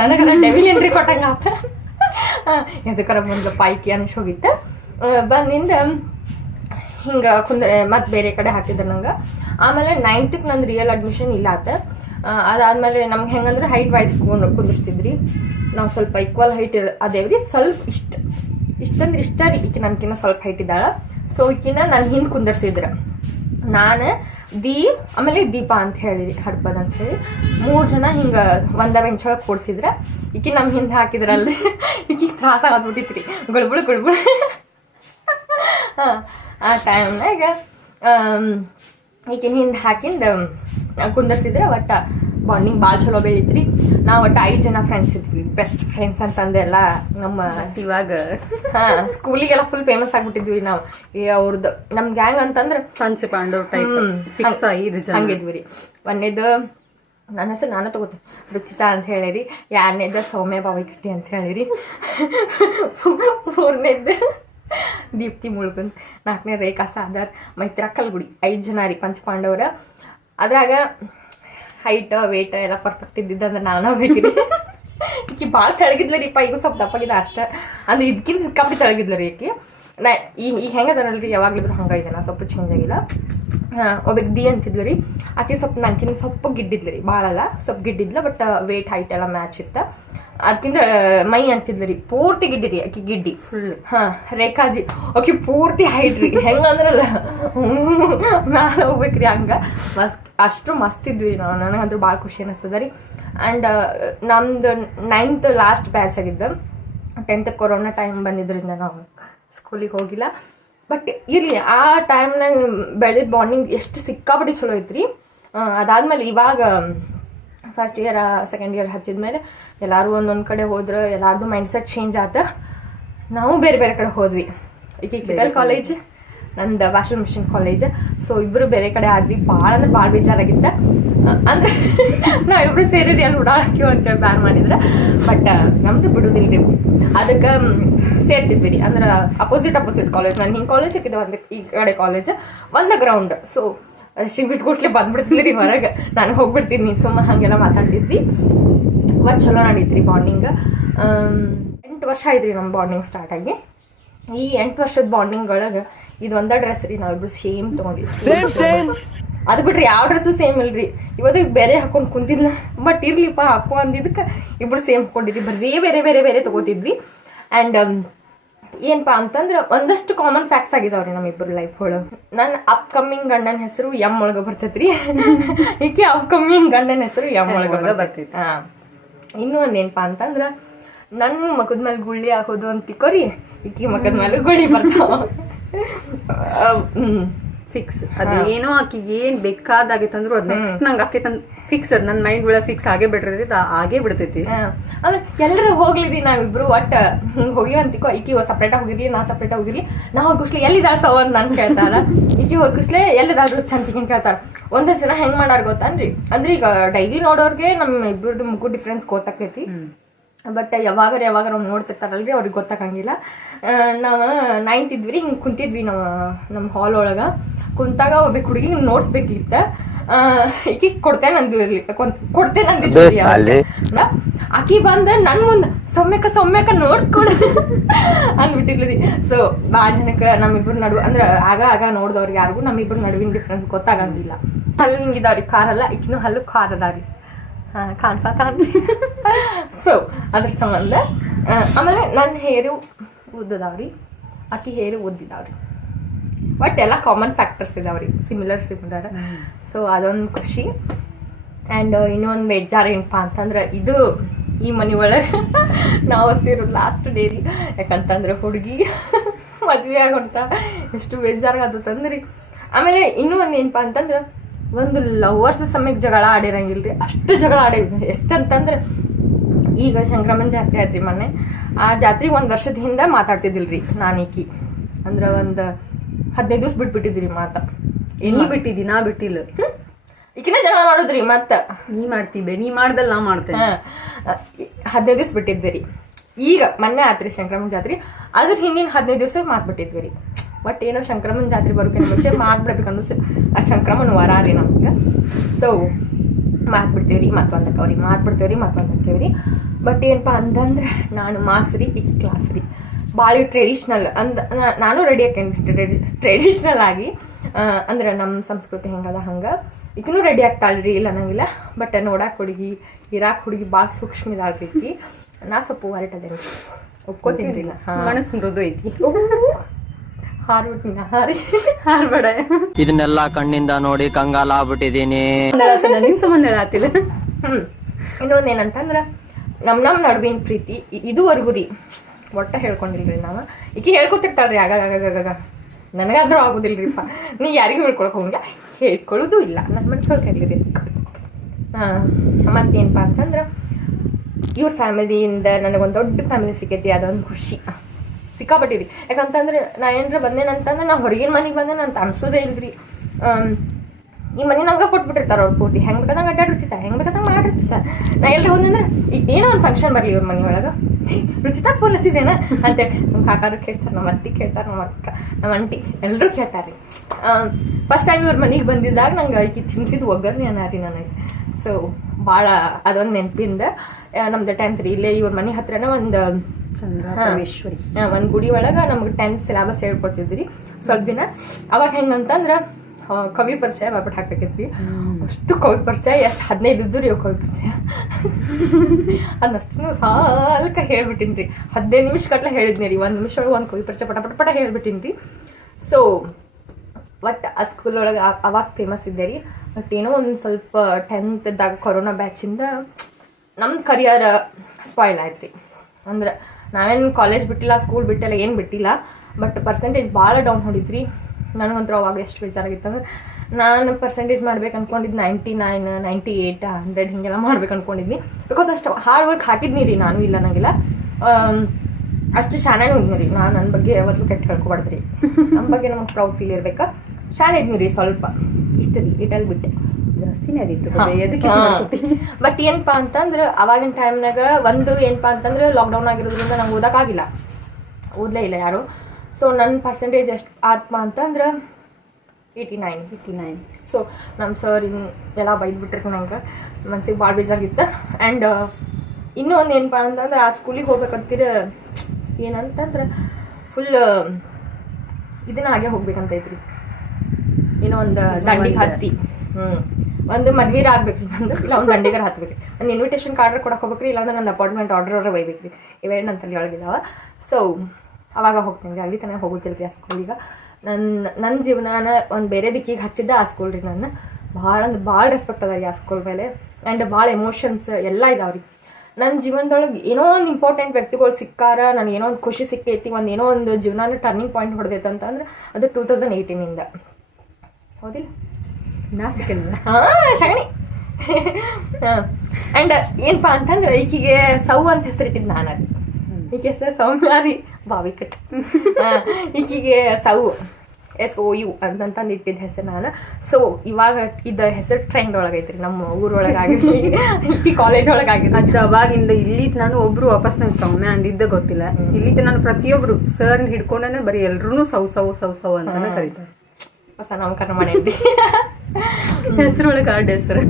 ನನಗದ ಡೆವಿಲ್ ಎಂಟ್ರಿ ಕೊಟ್ಟಂಗೆ ಆತ. ಎದಕ್ಕರ ಬಂದು ಪಾಯ್ಕಿ ಅನಿಸ್ ಹೋಗಿತ್ತು. ಬಂದಿಂದ ಹಿಂಗೆ ಮತ್ತೆ ಬೇರೆ ಕಡೆ ಹಾಕಿದ್ರು ನಂಗೆ. ಆಮೇಲೆ 9th ನಂದು ರಿಯಲ್ ಅಡ್ಮಿಷನ್ ಇಲ್ಲ ಆತ. ಅದಾದಮೇಲೆ ನಮ್ಗೆ ಹೆಂಗಂದ್ರೆ ಹೈಟ್ ವೈಸ್ ಕುಂದಿರ್ತಿದ್ರಿ. ನಾವು ಸ್ವಲ್ಪ ಈಕ್ವಲ್ ಹೈಟ್ ಅದೇವ್ರಿ. ಸ್ವಲ್ಪ ಇಷ್ಟಂದ್ರೆ ಇಷ್ಟ ರೀ ಈಕಿ ನನ್ಕಿನ್ನ ಸ್ವಲ್ಪ ಹೈಟ್ ಇದ್ದಾಳೆ. ಸೊ ಈಕಿನ ನಾನು ಹಿಂದೆ ಕುಂದರ್ಸಿದ್ರು. ನಾನು ಆಮೇಲೆ ದೀಪಾ ಅಂತ ಹೇಳಿರಿ ಹಡ್ಪದ್ ಅಂತ ಹೇಳಿ 3 ಜನ ಹಿಂಗೆ ಒಂದ ಬೆಂಚ್ ಒಳಗೆ ಕೂಡ್ಸಿದ್ರೆ ಈಕಿ ನಮ್ಮ ಹಿಂದೆ ಹಾಕಿದ್ರಲ್ಲಿ ಈಕಿ ತ್ರಾಸ ಆಗ್ಬಿಟ್ಟಿತ್ರಿ ಗುಳ್ಬುಳು. ಆ ಟೈಮ್ನಾಗ ಈಕಿನ ಹಿಂದೆ ಹಾಕಿಂದ ಕುಂದರ್ಸಿದ್ರೆ ಒಟ್ಟು ಬಾಂಡಿಂಗ್ ಭಾಳ ಚಲೋ ಬೆಳೀತ್ರಿ. ನಾವು ಒಟ್ಟು 5 ಜನ ಫ್ರೆಂಡ್ಸ್ ಇದ್ವಿ, ಬೆಸ್ಟ್ ಫ್ರೆಂಡ್ಸ್ ಅಂತಂದೆಲ್ಲ. ನಮ್ಮ ಇವಾಗ ಸ್ಕೂಲಿಗೆಲ್ಲ ಫುಲ್ ಫೇಮಸ್ ಆಗ್ಬಿಟ್ಟಿದ್ವಿ ನಾವು. ಅವ್ರದ್ದು ನಮ್ಮ ಗ್ಯಾಂಗ್ ಅಂತಂದ್ರೆ ಪಂಚ ಪಾಂಡವ್ ಟೈಪ್ ಹಂಗಿದ್ವಿ ರೀ. 1ನೇದು ನನ್ನ ಹೆಸರು ನಾನು ತಗೋತೀನಿ ರುಚಿತಾ ಅಂತ ಹೇಳಿರಿ. 2ನೇದು ಸೌಮ್ಯ ಬಾವಿಕಟ್ಟಿ ಅಂತ ಹೇಳಿರಿ. 3ನೇದು ದೀಪ್ತಿ ಮುಳ್ಕುಂದ್. 4ನೇ ರೇಖಾ ಸಾದರ್, ಮೈತ್ರಾ ಕಲ್ಗುಡಿ. 5 ಜನ ರೀ ಪಂಚಪಾಂಡವ್ರ. ಅದ್ರಾಗ ಹೈಟ್ ವೇಟ್ ಎಲ್ಲ ಪರ್ಫೆಕ್ಟ್ ಇದ್ದಿದ್ದಂದ್ರೆ ನಾನು ಬೇಕ್ರಿ. ಈಕಿ ಭಾಳ ತೆಳಗಿದ್ಲ ರೀ. ಈಗ ಸ್ವಲ್ಪ ದಪ್ಪಾಗಿದ್ದ ಅಷ್ಟೇ. ಅಂದ್ರೆ ಇದಕ್ಕಿಂತ ಸಿಕ್ಕಾಪಟ್ಟಿ ತೆಳಗಿದ್ಲ ರೀ ಈಕಿ. ನಾ ಈಗ ಹೆಂಗದನಲ್ರಿ ಯಾವಾಗ್ಲಿದ್ರು ಹಂಗಾಗಿದೆ, ನಾ ಸ್ವಲ್ಪ ಚೇಂಜ್ ಆಗಿಲ್ಲ. ಒಬ್ಬಕ್ಕೆ ದಿ ಅಂತಿದ್ಲು ರೀ. ಆಕೆ ಸ್ವಲ್ಪ ನನಗಿಂತ ಸ್ವಲ್ಪ ಗಿಡ್ಡಿದ್ಲು ರೀ, ಭಾಳಲ್ಲ ಸ್ವಲ್ಪ ಗಿಡ್ಡಿದ್ಲ. ಬಟ್ ವೇಟ್ ಹೈಟ್ ಎಲ್ಲ ಮ್ಯಾಚ್ ಇತ್ತು. ಅದಕ್ಕಿಂತ ಮೈ ಅಂತಿದ್ಲು ರೀ, ಪೂರ್ತಿ ಗಿಡ್ಡಿ ರೀ ಆಕಿ ಗಿಡ್ಡಿ ಫುಲ್. ರೇಖಾಜಿ ಆಕಿ ಪೂರ್ತಿ ಹೈಟ್ ರೀ. ಹೆಂಗಂದ್ರಲ್ಲ ಮ್ಯಾಲೆ ಹೋಗ್ಬೇಕ್ರಿ ಹಂಗೆ. ಅಷ್ಟು ಮಸ್ತ್ ಇದ್ವಿ ನಾವು. ನನಗಂದ್ರೂ ಭಾಳ ಖುಷಿ ಅನ್ನಿಸ್ತದ ರೀ. ಆ್ಯಂಡ್ ನಮ್ದು 9th ಲಾಸ್ಟ್ ಬ್ಯಾಚ್ ಆಗಿದ್ದು. 10th ಕೊರೋನಾ ಟೈಮ್ ಬಂದಿದ್ದರಿಂದ ನಾವು ಸ್ಕೂಲಿಗೆ ಹೋಗಿಲ್ಲ. ಬಟ್ ಇರಲಿ, ಆ ಟೈಮ್ನಾಗ ಬೆಳೆದ ಬಾಂಡಿಂಗ್ ಎಷ್ಟು ಸಿಕ್ಕಾಪಟ್ಟಿ ಚಲೋ ಐತ್ರಿ. ಅದಾದ್ಮೇಲೆ ಇವಾಗ ಫಸ್ಟ್ ಇಯರ್ ಸೆಕೆಂಡ್ ಇಯರ್ ಹಚ್ಚಿದ್ಮೇಲೆ ಎಲ್ಲರೂ ಒಂದೊಂದು ಕಡೆ ಹೋದ್ರೆ ಎಲ್ಲಾರ್ದು ಮೈಂಡ್ಸೆಟ್ ಚೇಂಜ್ ಆತ. ನಾವು ಬೇರೆ ಬೇರೆ ಕಡೆ ಹೋದ್ವಿ. ಈಗ ಕಿಟಲ್ ಕಾಲೇಜ್, ನಂದು ವಾಷಿಂಗ್ ಮಿಷಿನ್ ಕಾಲೇಜ್. ಸೊ ಇಬ್ಬರು ಬೇರೆ ಕಡೆ ಆದ್ವಿ. ಭಾಳ ಅಂದ್ರೆ ಭಾಳ ಬೇಜಾರಾಗಿತ್ತು. ಅಂದ್ರೆ ನಾವಿಬ್ರು ಸೇರಿರಿ ಅಲ್ಲಿ ಓಡಾಡಕ್ಕಿವ ಅಂತೇಳಿ ಪ್ಲ್ಯಾನ್ ಮಾಡಿದ್ರೆ. ಬಟ್ ನಮ್ದು ಬಿಡೋದಿಲ್ಲ ರೀ. ಅದಕ್ಕೆ ಸೇರ್ತಿದ್ವಿ ರೀ. ಅಂದ್ರೆ ಅಪೋಸಿಟ್ ಕಾಲೇಜ್. ನಾನು ಹಿಂಗೆ ಕಾಲೇಜ್ ಸಿಕ್ಕಿದ್ದೆ, ಒಂದು ಈ ಕಡೆ ಕಾಲೇಜ್, ಒಂದು ಗ್ರೌಂಡ್. ಸೊ ರಶಿಗೆ ಬಿಟ್ಕೊಟ್ಲೆ ಬಂದ್ಬಿಡ್ತಿದ್ವಿ ರೀ ಹೊರಗೆ. ನಾನು ಹೋಗ್ಬಿಡ್ತೀನಿ ಸುಮ್ಮ ಹಾಗೆಲ್ಲ ಮಾತಾಡ್ತಿದ್ವಿ. ಒಟ್ಟು ಚಲೋ ನಡೀತ್ರಿ ಬಾಂಡಿಂಗ್. 8 ವರ್ಷ ಆಯ್ತು ರೀ ನಮ್ಮ ಬಾಂಡಿಂಗ್ ಸ್ಟಾರ್ಟ್ ಆಗಿ. ಈ 8 ವರ್ಷದ ಬಾಂಡಿಂಗ್ ಒಳಗೆ ಇದೊಂದೇ ಡ್ರೆಸ್ ರೀ ನಾವಿಬ್ರು ಸೇಮ್ ತೊಗೊಂಡಿದ್ವಿ. ಅದು ಬಿಟ್ರೆ ಯಾವ ಡ್ರೆಸ್ಸು ಸೇಮ್ ಇಲ್ರಿ. ಇವತ್ತು ಬೇರೆ ಹಾಕೊಂಡು ಕುಂತಿದ್ಲ, ಬಟ್ ಇರ್ಲಿಪ್ಪ ಹಾಕೋ ಅಂದಿದ್ದಕ್ಕೆ ಇಬ್ರು ಸೇಮ್ ಹಾಕೊಂಡಿದ್ವಿ. ಬರೀ ಬೇರೆ ಬೇರೆ ಬೇರೆ ತೊಗೋತಿದ್ವಿ. ಆ್ಯಂಡ್ ಏನಪ್ಪ ಅಂತಂದ್ರೆ ಒಂದಷ್ಟು ಕಾಮನ್ ಫ್ಯಾಕ್ಟ್ಸ್ ಆಗಿದಾವ್ರಿ ನಮ್ಮಿಬ್ಬರು ಲೈಫ್ ಒಳಗೆ. ನನ್ನ ಅಪ್ಕಮಿಂಗ್ ಗಂಡನ ಹೆಸರು ಎಮ್ ಒಳಗೆ ಬರ್ತೈತ್ರಿ. ಈಕೆ ಅಪ್ಕಮಿಂಗ್ ಗಂಡನ ಹೆಸರು ಎಮ್ ಒಳಗೆ ಬರ್ತೈತಿ. ಇನ್ನೂ ಒಂದೇನಪ್ಪ ಅಂತಂದ್ರೆ ನನ್ನ ಮಗದ ಮೇಲೆ ಗುಳ್ಳಿ ಹಾಕೋದು ಅಂತ ತಿಕ್ಕೋರಿ, ಈಕಿ ಮಗದ ಮೇಲೆ ಗುಳ್ಳಿ ಬರ್ತಾವ. ಫಿಕ್ಸ್. ಅದೇನೋ ಆಕಿಗೆ ಏನು ಬೇಕಾದಾಗಿತ್ತಂದ್ರು ಅದು ನೆಕ್ಸ್ಟ್ ನಂಗೆ ಆಕೈತಂದ್ ಫಿಕ್ಸ್. ಅದು ನನ್ನ ಮೈಂಡ್ ಒಳಗೆ ಫಿಕ್ಸ್ ಆಗೇ ಬಿಟ್ಟಿರ್ತೈತಿ, ಆಗೇ ಬಿಡ್ತೈತಿ. ಆಮೇಲೆ ಎಲ್ಲರೂ ಹೋಗ್ಲಿರಿ ನಾವಿಬ್ರು ಒಟ್ಟು ಹಿಂಗೆ ಹೋಗಿವಂತಿಕೋ. ಈಕಿ ಸಪ್ರೇಟಾಗಿ ಹೋಗಿರ್ಲಿ, ನಾ ಸಪ್ರೇಟಾಗಿ ಹೋಗಿರ್ಲಿ. ನಾವು ಹೋಗಿಸ್ಲಿ ಎಲ್ಲಿದ್ದಾಳ ಸವ ಅಂತ ನಾನು ಕೇಳ್ತಾರ. ಈಕಿ ಹೋಗಿಸ್ಲೆ ಎಲ್ಲಿದ್ದಾಳು ಚಂತಿಗಿನ್ ಕೇಳ್ತಾರೆ. ಒಂದಷ್ಟು ಜನ ಹೆಂಗೆ ಮಾಡಾರ ಗೊತ್ತನ್ರಿ, ಅಂದ್ರೆ ಈಗ ಡೈಲಿ ನೋಡೋರ್ಗೆ ನಮ್ಮ ಇಬ್ಬರದು ಮುಗು ಡಿಫ್ರೆನ್ಸ್ ಗೊತ್ತಾಗ್ತೈತಿ. ಬಟ್ ಯಾವಾಗಾರ ಅವ್ರು ನೋಡ್ತಿರ್ತಾರಲ್ರಿ, ಅವ್ರಿಗೆ ಗೊತ್ತಾಗಂಗಿಲ್ಲ. ನಾವು 9th ಇದ್ವಿ, ಹಿಂಗೆ ಕುಂತಿದ್ವಿ ನಮ್ಮ ಹಾಲ್ ಒಳಗೆ. ಕುಂತಾಗ ಒಬ್ಬಕ್ಕೆ ಹುಡುಗಿ ಹಿಂಗೆ ನೋಡ್ಸ್ಬೇಕಿತ್ತ. ಈಕಿ ಕೊಡ್ತೇನೆ ಅಂದಿರ್ಲಿ, ಕೊಡ್ತೇನೆ ಅಂದಿದ್ವಿ. ಆಕಿ ಬಂದ ನನ್ ಮುಂದೆ ಸೌಮ್ಯಕ ನೋಡ್ಸ್ಕೊಡ ಅಂದ್ಬಿಟ್ಟಿದ್ಲು ರೀ. ಸೊ ಭಾಳ ಜನಕ್ಕೆ ನಮ್ಮಿಬ್ರು ನಡುವೆ ಅಂದ್ರೆ ಆಗ ನೋಡ್ದವ್ರಿಗೆ ಯಾರಿಗೂ ನಮ್ಮಿಬ್ರು ನಡುವಿನ ಡಿಫ್ರೆನ್ಸ್ ಗೊತ್ತಾಗಂಗಿಲ್ಲ. ಹಲ್ಲು ಹಿಂಗಿದಾವ್ರಿ, ಖಾರಲ್ಲ, ಈಕಿನೂ ಹಲ್ಲು ಖಾರ ಅದಾವ್ರಿ, ಕಾಣ್ಸಾತಾನ್ರಿ. ಸೊ ಅದ್ರ ಸಂಬಂಧ ಆಮೇಲೆ ನನ್ನ ಹೇರು ಉದ್ದದಾವ್ರಿ, ಆಕಿ ಹೇರು ಉದ್ದಿದಾವ್ರಿ. ಬಟ್ ಎಲ್ಲ ಕಾಮನ್ ಫ್ಯಾಕ್ಟರ್ಸ್ ಇದಾವ್ರಿ, ಸಿಮಿಲರ್. ಸೊ ಅದೊಂದು ಖುಷಿ. ಆ್ಯಂಡ್ ಇನ್ನೊಂದು ಬೇಜಾರು ಏನಪ್ಪ ಅಂತಂದ್ರೆ ಇದು ಈ ಮನೆ ಒಳಗೆ ನಾವು ಸೇರೋದು ಲಾಸ್ಟ್ ಡೇ ರೀ. ಯಾಕಂತಂದ್ರೆ ಹುಡುಗಿ ಮದುವೆ ಆಗೊಂಟ ಎಷ್ಟು ಬೇಜಾರಾಗತ್ತಂದ್ರೆ ರೀ. ಆಮೇಲೆ ಇನ್ನೂ ಒಂದು ಏನಪ್ಪ ಅಂತಂದ್ರೆ ಒಂದು ಲವರ್ಸ್ ಸಮಯಕ್ಕೆ ಜಗಳ ಆಡಿರಂಗಿಲ್ಲ ರೀ, ಅಷ್ಟು ಜಗಳ ಆಡೇವಿ. ಎಷ್ಟಂತಂದ್ರೆ ಈಗ ಸಂಕ್ರಮಣ ಜಾತ್ರೆ ಆಯ್ತು ರೀ ಮೊನ್ನೆ. ಆ ಜಾತ್ರೆಗೆ 1 ವರ್ಷದ ಹಿಂದೆ ಮಾತಾಡ್ತಿದ್ದಿಲ್ಲ ರೀ ನಾನೀಕಿ. ಅಂದ್ರೆ ಒಂದು 15 ದಿವ್ಸ ಬಿಟ್ಬಿಟ್ಟಿದ್ರಿ ಮಾತಾ. ಎಲ್ಲಿ ಬಿಟ್ಟಿದ್ದಿ? ನಾ ಬಿಟ್ಟಿಲ್ಲ. ಈಕಿನ ಜಗಳ ಮಾಡೋದ್ರಿ. ಮತ್ತೆ ನೀ ಮಾಡ್ತೀವಿ, ನೀ ಮಾಡ್ದಲ್ಲ ನಾ ಮಾಡ್ತೇನೆ. 15 ದಿವ್ಸ ಬಿಟ್ಟಿದ್ವಿ ರೀ. ಈಗ ಮೊನ್ನೆ ಆತ್ರಿ ಸಂಕ್ರಮಣ ಜಾತ್ರೆ, ಅದ್ರ ಹಿಂದಿನ 15 ದಿವ್ಸ ಮಾತ್ಬಿಟ್ಟಿದ್ವಿ ರೀ. ಬಟ್ ಏನೋ ಸಂಕ್ರಮಣ ಜಾತ್ರೆ ಬರೋಕೆ ಮುಂಚೆ ಮಾತ್ಬಿಡ್ಬೇಕು ಅನ್ನಿಸ್ ಆ ಸಂಕ್ರಮಣ ವರ ರೀ ನಮ್ಗೆ. ಸೊ ಮಾತ್ಬಿಡ್ತೀವ್ರಿ, ಮತ್ತೊಂದಕ್ಕೇವ್ರಿ. ಬಟ್ ಏನಪ್ಪ ಅಂತಂದ್ರೆ ನಾನು ಮಾಸ್ರಿ, ಈಕಿ ಕ್ಲಾಸ್ ರೀ. ಭಾಳ ಟ್ರೆಡಿಷ್ನಲ್ ನಾನು ರೆಡಿ ಆಕೇನಿ ಟ್ರೆಡಿಷ್ನಲ್ ಆಗಿ. ಅಂದ್ರೆ ನಮ್ಮ ಸಂಸ್ಕೃತಿ ಹೆಂಗದ ಹಂಗೆ ಈಗಿನೂ ರೆಡಿ ಆಗ್ತಾಳ್ರಿ, ಇಲ್ಲ ಅನ್ನಂಗಿಲ್ಲ. ಬಟ್ ನೋಡಕ್ಕೆ ಹುಡುಗಿ, ಇರಾಕ್ ಹುಡುಗಿ ಭಾಳ ಸೂಕ್ಷ್ಮ ಇದಾಳ್ರಿ ಈಕಿ. ನಾ ಸ್ವಲ್ಪ ಹೊರಟದೇನಿ, ಒಪ್ಕೋತೀನಿ ಇಲ್ಲ. ಮನಸ್ಸು ಮೃದು ಐತಿ. ಹಾರ್ಬೇಡ. ಇದನ್ನೆಲ್ಲ ಕಣ್ಣಿಂದ ನೋಡಿ ಕಂಗಾಲ ಆಗ್ಬಿಟ್ಟಿದೀನಿ. ನಿನ್ ಸಂಬಂಧ ಹೇಳತ್ತಿಲ್ಲ. ಇನ್ನೊಂದು ಏನಂತಂದ್ರೆ ನಮ್ಮ ನಡುವಿನ ಪ್ರೀತಿ ಇದುವರೆಗೂ ರೀ ಒಟ್ಟ ಹೇಳ್ಕೊಂಡಿಲ್ರಿ ನಾವು. ಈಕಿ ಹೇಳ್ಕೊತಿರ್ತಾಳ್ರಿ ಆಗಾಗ. ನನಗಾದ್ರೂ ಆಗೋದಿಲ್ರಿಪ್ಪ. ನೀ ಯಾರಿಗೂ ಹೇಳ್ಕೊಳಕ್ ಹೋಗಿಲ್ಲ, ಹೇಳ್ಕೊಳ್ಳೋದು ಇಲ್ಲ, ನನ್ನ ಮನಸ್ಸೊಳಗೆ ಕರೀರಿ. ಮತ್ತೇನಪ್ಪ ಅಂತಂದ್ರೆ ಇವ್ರ ಫ್ಯಾಮಿಲಿಯಿಂದ ನನಗೊಂದು ದೊಡ್ಡ ಫ್ಯಾಮಿಲಿ ಸಿಕ್ಕೈತಿ, ಅದೊಂದು ಖುಷಿ ಸಿಕ್ಕಾಪಟ್ಟಿರಿ. ಯಾಕಂತಂದ್ರೆ ನಾ ಏನಾರ ಬಂದೇನಂತಂದ್ರೆ ನಾ ಹೊರಗಿನ ಮನೆಗೆ ಬಂದೇನೆ ಅಂತ ಅನ್ಸೋದೇ ಇಲ್ರಿ. ಈ ಮನೆ ನಂಗೆ ಕೊಟ್ಬಿಟ್ಟಿರ್ತಾರೆ ಅವ್ರು ಪೂರ್ತಿ. ಹೆಂಗೆ ಬೇಕಾದಂಗೆ ಅಡ್ಡಾಡಿ ರುಚಿತಾ, ಹೆಂಗೆ ಬೇಕಾದಂಗೆ ಮಾಡಿ ರುಚಿತಾ. ನಾ ಎಲ್ಲರೂ ಒಂದಂದ್ರೆ ಏನೋ ಒಂದು ಫಂಕ್ಷನ್ ಬರಲಿ ಇವ್ರ ಮನೆ ಒಳಗೆ, ರುಚಿತಾ ಫೋನ್ ಹಚ್ಚಿದೇನ ಅಂತೇಳಿ ನಮ್ಮ ಕಾಕಾರು ಕೇಳ್ತಾರೆ, ನಮ್ಮ ಅತ್ತಿ ಕೇಳ್ತಾರೆ, ನಮ್ಮ ಅಂಟಿ ಎಲ್ಲರೂ ಕೇಳ್ತಾರೆ ರೀ. ಫಸ್ಟ್ ಟೈಮ್ ಇವ್ರ ಮನೆಗೆ ಬಂದಿದ್ದಾಗ ನಂಗೆ ಈಕಿ ತಿನ್ಸಿದ್ದು ಒಗ್ಗರಣೆ ಅನ್ನಾರಿ ನನಗೆ. ಸೊ ಭಾಳ ಅದೊಂದು ನೆನಪಿಂದ. ನಮ್ದು 10th ರೀ, ಇಲ್ಲೇ ಇವ್ರ ಮನೆ ಹತ್ರನೇ ಒಂದು ಚಂದ್ರೇಶ್ವರಿ ಒಂದು ಗುಡಿ ಒಳಗೆ ನಮ್ಗೆ 10th ಸಿಲೆಬಸ್ ಹೇಳ್ಕೊಡ್ತಿದ್ವಿ ಸ್ವಲ್ಪ ದಿನ. ಅವಾಗ ಹೆಂಗಂತಂದ್ರೆ ಕವಿ ಪರಿಚಯ ಬಾಬಿಟ್ಟು ಹಾಕ್ಬೇಕಿದ್ವಿ. ಅಷ್ಟು ಕವಿ ಪರಿಚಯ, ಎಷ್ಟು 15 ಇದ್ದು ರೀ ಕವಿ ಪರಿಚಯ. ಅದಷ್ಟು ಸಾಲ್ಕ ಹೇಳ್ಬಿಟ್ಟಿನಿ ರೀ. 15 ನಿಮಿಷ ಗಟ್ಲೆ ಹೇಳಿದ್ನಿ ರೀ. 1 ನಿಮಿಷ ಒಳಗೆ ಒಂದು ಕವಿ ಪರಿಚಯ ಪಟ ಹೇಳ್ಬಿಟ್ಟಿನಿ ರೀ. ಸೊ ಬಟ್ ಆ ಸ್ಕೂಲ್ ಒಳಗೆ ಅವಾಗ ಫೇಮಸ್ ಇದ್ದೆ ರೀ. ಬಟ್ ಏನೋ ಒಂದು ಸ್ವಲ್ಪ 10th ಕೊರೋನಾ ಬ್ಯಾಚಿಂದ ನಮ್ದು ಕರಿಯರ್ ಸ್ಪಾಯ್ಲ್ ಆಯ್ತು ರೀ. ಅಂದ್ರೆ ನಾವೇನು ಕಾಲೇಜ್ ಬಿಟ್ಟಿಲ್ಲ, ಸ್ಕೂಲ್ ಬಿಟ್ಟಿಲ್ಲ, ಏನು ಬಿಟ್ಟಿಲ್ಲ. ಬಟ್ ಪರ್ಸೆಂಟೇಜ್ ಭಾಳ ಡೌನ್ ಹೊಡಿದ್ರಿ. ನನಗಂತೂ ಅವಾಗ ಎಷ್ಟು ಬೇಜಾರಾಗಿತ್ತು ಅಂದ್ರೆ ನಾನು ಪರ್ಸೆಂಟೇಜ್ ಮಾಡ್ಬೇಕು ಅಂದ್ಕೊಂಡಿದ್ದು 99, 98, 100 ಹೀಗೆಲ್ಲ ಮಾಡ್ಬೇಕು ಅಂದ್ಕೊಂಡಿದ್ನಿ. ಬಿಕಾಸ್ ಅಷ್ಟು ಹಾರ್ಡ್ ವರ್ಕ್ ಹಾಕಿದ್ನಿ ರೀ ನಾನು, ಇಲ್ಲ ನನಗಿಲ್ಲ. ಅಷ್ಟು ಶಾಣೆ ಹೋದ್ನಿ ರೀ ನಾನು. ನನ್ನ ಬಗ್ಗೆ ಯಾವತ್ತೂ ಕೆಟ್ಟ ಹೇಳ್ಕೊಬಾರ್ದು ರೀ. ನಮ್ಮ ಬಗ್ಗೆ ನಮಗೆ ಪ್ರೌಡ್ ಫೀಲ್ ಇರ್ಬೇಕಾ. ಶಾಣೆ ಇದ್ನಿ ರೀ ಸ್ವಲ್ಪ, ಇಷ್ಟ ರೀ, ಇಟಲ್ಲಿ ಬಿಟ್ಟೆ. ಜಾಸ್ತಿನೇ ಆದಿತ್ತು. ಬಟ್ ಏನಪ್ಪ ಅಂತಂದ್ರೆ ಅವಾಗಿನ ಟೈಮ್ನಾಗ ಒಂದು ಏನಪ್ಪ ಅಂತಂದ್ರೆ ಲಾಕ್ಡೌನ್ ಆಗಿರೋದ್ರಿಂದ ನಂಗೆ ಓದೋಕ್ಕಾಗಿಲ್ಲ, ಓದಲೇ ಇಲ್ಲ ಯಾರು. ಸೊ ನನ್ನ ಪರ್ಸೆಂಟೇಜ್ ಎಷ್ಟು ಆತ್ಮ ಅಂತಂದ್ರೆ 89. ಸೊ ನಮ್ಮ ಸರ್ ಎಲ್ಲ ಬೈದ್ಬಿಟ್ರಿ ನಂಗೆ, ಮನ್ಸಿಗೆ ಭಾಳ ಬೇಜಾಗಿತ್ತು. ಆ್ಯಂಡ್ ಇನ್ನೂ ಒಂದು ಏನಪ್ಪ ಅಂತಂದ್ರೆ ಆ ಸ್ಕೂಲಿಗೆ ಹೋಗ್ಬೇಕಂತೀರ ಏನಂತಂದ್ರೆ ಫುಲ್ ಇದನ್ನ ಹಾಗೆ ಹೋಗ್ಬೇಕಂತೈತ್ರಿ. ಏನೋ ಒಂದು ದಂಡಿಗೆ ಹತ್ತಿ ಒಂದು ಮದ್ವೀರ ಆಗ್ಬೇಕು ರೀ ನಂದು, ಇಲ್ಲ ಒಂದು ದಂಡಿಗರ ಹತ್ಬೇಕು ರೀ. ಒಂದು ಇನ್ವಿಟೇಷನ್ ಕಾರ್ಡ್ರ್ ಕೊಡಕ್ಕೆ ಹೋಗ್ಬೇಕು ರೀ, ಇಲ್ಲಾಂದ್ರೆ ನನ್ನ ಅಪಾಯಿಂಟ್ಮೆಂಟ್ ಆರ್ಡ್ರ್ ಒಯ್ಬೇಕು ರೀ. ಇವೆರಡು ನನ್ನ ತಲೆ ಒಳಗಿದಾವೆ. ಸೊ ಅವಾಗ ಹೋಗ್ತೀನಿ ರೀ. ಅಲ್ಲಿ ತನಕ ಹೋಗುತ್ತಿಲ್ಲ ರೀ ಆ ಸ್ಕೂಲಿಗೆ. ನನ್ನ ಜೀವನನ ಒಂದು ಬೇರೆ ದಿಕ್ಕಿಗೆ ಹಚ್ಚಿದ್ದೆ ಆ ಸ್ಕೂಲ್ ರೀ. ನಾನು ಭಾಳ ಅಂದ್ರೆ ಭಾಳ ರೆಸ್ಪೆಕ್ಟ್ ಅದ ರೀ ಆ ಸ್ಕೂಲ್ ಮೇಲೆ. ಆ್ಯಂಡ್ ಭಾಳ ಎಮೋಷನ್ಸ್ ಎಲ್ಲ ಇದಾವೆ ರೀ. ನನ್ನ ಜೀವನದೊಳಗೆ ಏನೋ ಒಂದು ಇಂಪಾರ್ಟೆಂಟ್ ವ್ಯಕ್ತಿಗಳು ಸಿಕ್ಕಾರ, ನನಗೆ ಏನೋ ಒಂದು ಖುಷಿ ಸಿಕ್ಕೈತಿ, ಏನೋ ಒಂದು ಜೀವನ ಟರ್ನಿಂಗ್ ಪಾಯಿಂಟ್ ಹೊಡೆದೈತೆ ಅಂತಂದ್ರೆ ಅದು 2018ಇಂದ. ಹೌದಿಲ್ಲ? ನಾ ಸಿಕ್ಕಿಲ್ಲ. ಶಗಣಿ. ಆ್ಯಂಡ್ ಏನಪ್ಪ ಅಂತಂದ್ರೆ ಈಕಿಗೆ ಸೌ ಅಂತ ಹೆಸರಿಟ್ಟಿದ್ದು ನಾನು ರೀ. ಈಕೆ ಹೆಸರು ಸೌಮ್ಯ ರೀ, ಬಾವಿ ಕಟ್. ಈಕಿಗೆ ಸೌ SOU ಅಂತಂದು ಇಟ್ಟಿದ್ದ ಹೆಸರು ನಾನು. ಸೊ ಇವಾಗ ಇದ್ದ ಹೆಸರು ಟ್ರೆಂಡ್ ಒಳಗೈತ್ರಿ ನಮ್ಮ ಊರೊಳಗಾಗಿರ್ಲಿ, ಈ ಕಾಲೇಜ್ ಒಳಗಾಗಿರ್ಲಿ. ಅದು ಅವಾಗಿಂದ ಇಲ್ಲಿ ನಾನು ಒಬ್ರು ವಾಪಸ್ ನಂಗೆ ಸೌಮ್ಯ ಅಂದಿದ್ದ ಗೊತ್ತಿಲ್ಲ. ಇಲ್ಲಿ ನಾನು ಪ್ರತಿಯೊಬ್ರು ಸರ್ ಹಿಡ್ಕೊಂಡೇ ಬರೀ ಎಲ್ರೂ ಸೌ ಅಂತಾನೆ ಕರೀತಾರೆ. ಹೊಸ ನಾಮಕರಣ ಮಾಡಿ ಹೆಸರೊಳಗೆ ಆರ್ಡ್ ಹೆಸರು.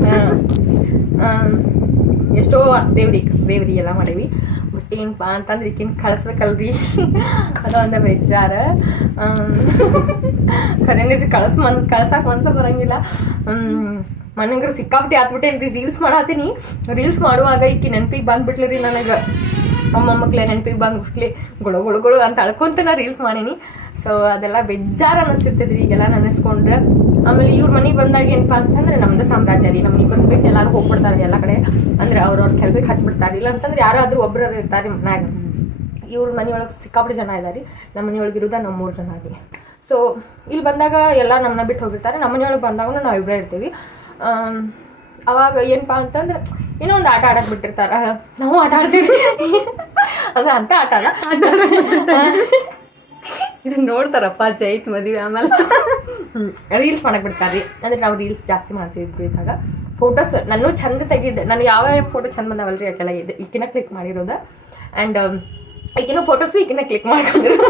ಎಷ್ಟೋ ದೇವ್ರಿ ಎಲ್ಲ ಮಾಡೀವಿ. ಬಟ್ ಏನಪ್ಪ ಅಂತಂದ್ರೆ ಈಕಿನ ಕಳಿಸ್ಬೇಕಲ್ರಿ ಅದೊಂದು ಬೇಜಾರ. ಖರೇನೆ ಕಳ್ಸಕ್ಕೆ ಮನ್ಸ ಬರಂಗಿಲ್ಲ. ಮನೆಗ್ರು ಸಿಕ್ಕಾಬಿಟ್ಟು ಆತ್ಬಿಟ್ಟೇನ್ರಿ ರೀಲ್ಸ್ ಮಾಡತ್ತೀನಿ. ರೀಲ್ಸ್ ಮಾಡುವಾಗ ಈಕಿ ನೆನಪಿಗೆ ಬಂದ್ಬಿಟ್ಲಿ ರೀ ನನಗೆ. ಮೊಮ್ಮಕ್ಳೆ ನೆನಪಿಗೆ ಬಂದ್ಬಿಟ್ಲಿ ಗೊಳು ಅಂತ ಅಳ್ಕೊಂತ ನಾ ರೀಲ್ಸ್ ಮಾಡೀನಿ. ಸೊ ಅದೆಲ್ಲ ಬೇಜಾರು ಅನ್ನಿಸ್ತಿರ್ತೈತ್ರಿ ಈಗೆಲ್ಲ ನೆನೆಸ್ಕೊಂಡ್ರೆ. ಆಮೇಲೆ ಇವ್ರ ಮನೆಗೆ ಬಂದಾಗ ಏನಪ್ಪ ಅಂತಂದ್ರೆ ನಮ್ದು ಸಾಮ್ರಾಜ್ಯ ರೀ. ನಮ್ಮ ಮನೆಗೆ ಬಂದ್ಬಿಟ್ಟು ಎಲ್ಲರೂ ಹೋಗ್ಬಿಡ್ತಾರೆ ಎಲ್ಲ ಕಡೆ. ಅಂದ್ರೆ ಅವ್ರವ್ರ ಕೆಲ್ಸಕ್ಕೆ ಹತ್ಬಿಡ್ತಾರೆ. ಇಲ್ಲ ಅಂತಂದ್ರೆ ಯಾರಾದ್ರೂ ಒಬ್ಬರು ಇರ್ತಾರೆ ಮನ್ಯಾಗ. ಇವ್ರ ಮನೆಯೊಳಗೆ ಸಿಕ್ಕಾಪಟ್ಟೆ ಜನ ಇದ್ದಾರೆ. ನಮ್ಮ ಮನೆಯೊಳಗೆ ಇರೋದ ನಮ್ಮ 3 ಜನ ರೀ. ಸೊ ಇಲ್ಲಿ ಬಂದಾಗ ಎಲ್ಲ ನಮ್ಮನ್ನ ಬಿಟ್ಟು ಹೋಗಿರ್ತಾರೆ. ನಮ್ಮ ಮನೆಯೊಳಗೆ ಬಂದಾಗ ನಾವು ಇಬ್ಬರೇ ಇರ್ತೀವಿ. ಅವಾಗ ಏನಪ್ಪ ಅಂತಂದ್ರೆ ಏನೋ ಒಂದು ಆಟ ಆಡಕ್ಕೆ ಬಿಟ್ಟಿರ್ತಾರೆ. ನಾವು ಆಟ ಆಡ್ತೀವಿ. ಅದು ಅಂತ ಆಟ ಅಲ್ಲ, ಇದು ನೋಡ್ತಾರಪ್ಪ ಚೈತ್ ಮದುವೆ ಆಮೇಲೆ ರೀಲ್ಸ್ ಮಾಡಕ್ಕೆ ಬಿಡ್ತಾರೆ. ಅಂದರೆ ನಾವು ರೀಲ್ಸ್ ಜಾಸ್ತಿ ಮಾಡ್ತೀವಿ ಇಬ್ರು ಇದ್ದಾಗ. ಫೋಟೋಸ್ ನಾನು ಚಂದ ತೆಗಿದ್ದೆ. ನಾನು ಯಾವ ಫೋಟೋ ಚಂದ ಬಂದಾವಲ್ರಿ ಯಾಕೆಲ್ಲ ಇದೆ ಈಕಿನ ಕ್ಲಿಕ್ ಮಾಡಿರೋದು. ಆ್ಯಂಡ್ ಈಗಿನ ಫೋಟೋಸು ಈಗಿನ ಕ್ಲಿಕ್ ಮಾಡ್ಕೊಂಡಿರೋ.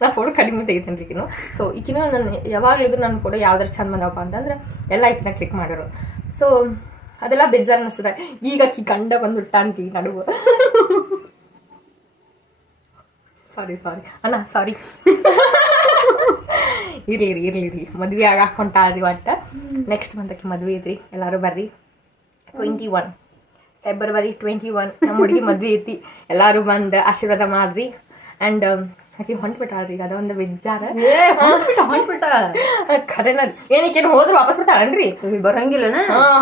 ನಾ ಫೋಟೋ ಕಡಿಮೆ ತೆಗಿತೇನೆ ರೀ ಈಗಿನ. ಸೊ ಈಗಿನ ನಾನು ಯಾವಾಗಲಿದ್ರು ನನ್ನ ಫೋಟೋ ಯಾವ್ದಾರು ಚಂದ ಬಂದವಪ್ಪ ಅಂತಂದ್ರೆ ಎಲ್ಲ ಈಗಿನ ಕ್ಲಿಕ್ ಮಾಡಿರೋ. ಸೊ ಅದೆಲ್ಲ ಬೇಜಾರು ಅನಿಸ್ತದೆ. ಈಗ ಆಕಿ ಗಂಡ ಬಂದುಬಿಟ್ಟಾನ್ರಿ ನಡುವೆ. ಸಾರಿ ಅಣ್ಣ ಸಾರಿ. ಇರ್ಲಿ ಮದ್ವೆ ಆಗಾಕ ಹೊಂಟಾಳ್ರಿ. ಒಟ್ಟು ನೆಕ್ಸ್ಟ್ ಮಂತಕ್ಕೆ ಮದ್ವೆ ಐತ್ರಿ. ಎಲ್ಲರೂ ಬರ್ರಿ. 21 ಫೆಬ್ರವರಿ 21 ನಮ್ಮ ಹುಡುಗಿ ಮದ್ವೆ ಐತಿ. ಎಲ್ಲರೂ ಬಂದು ಆಶೀರ್ವಾದ ಮಾಡ್ರಿ. ಆ್ಯಂಡ್ ಆಕಿ ಹೊಂಟ್ಬಿಟ್ಟಾಳ್ರಿ. ಅದೊಂದು ಬೇಜಾರ. ಹೊಂಟ್ಬಿಟ್ಟ ಖರೇನ ಏನಕ್ಕೇನು ಹೋದ್ರೆ ವಾಪಸ್ ಬಿಡ್ತಾಳನ್ರಿ? ಬರಂಗಿಲ್ಲನ.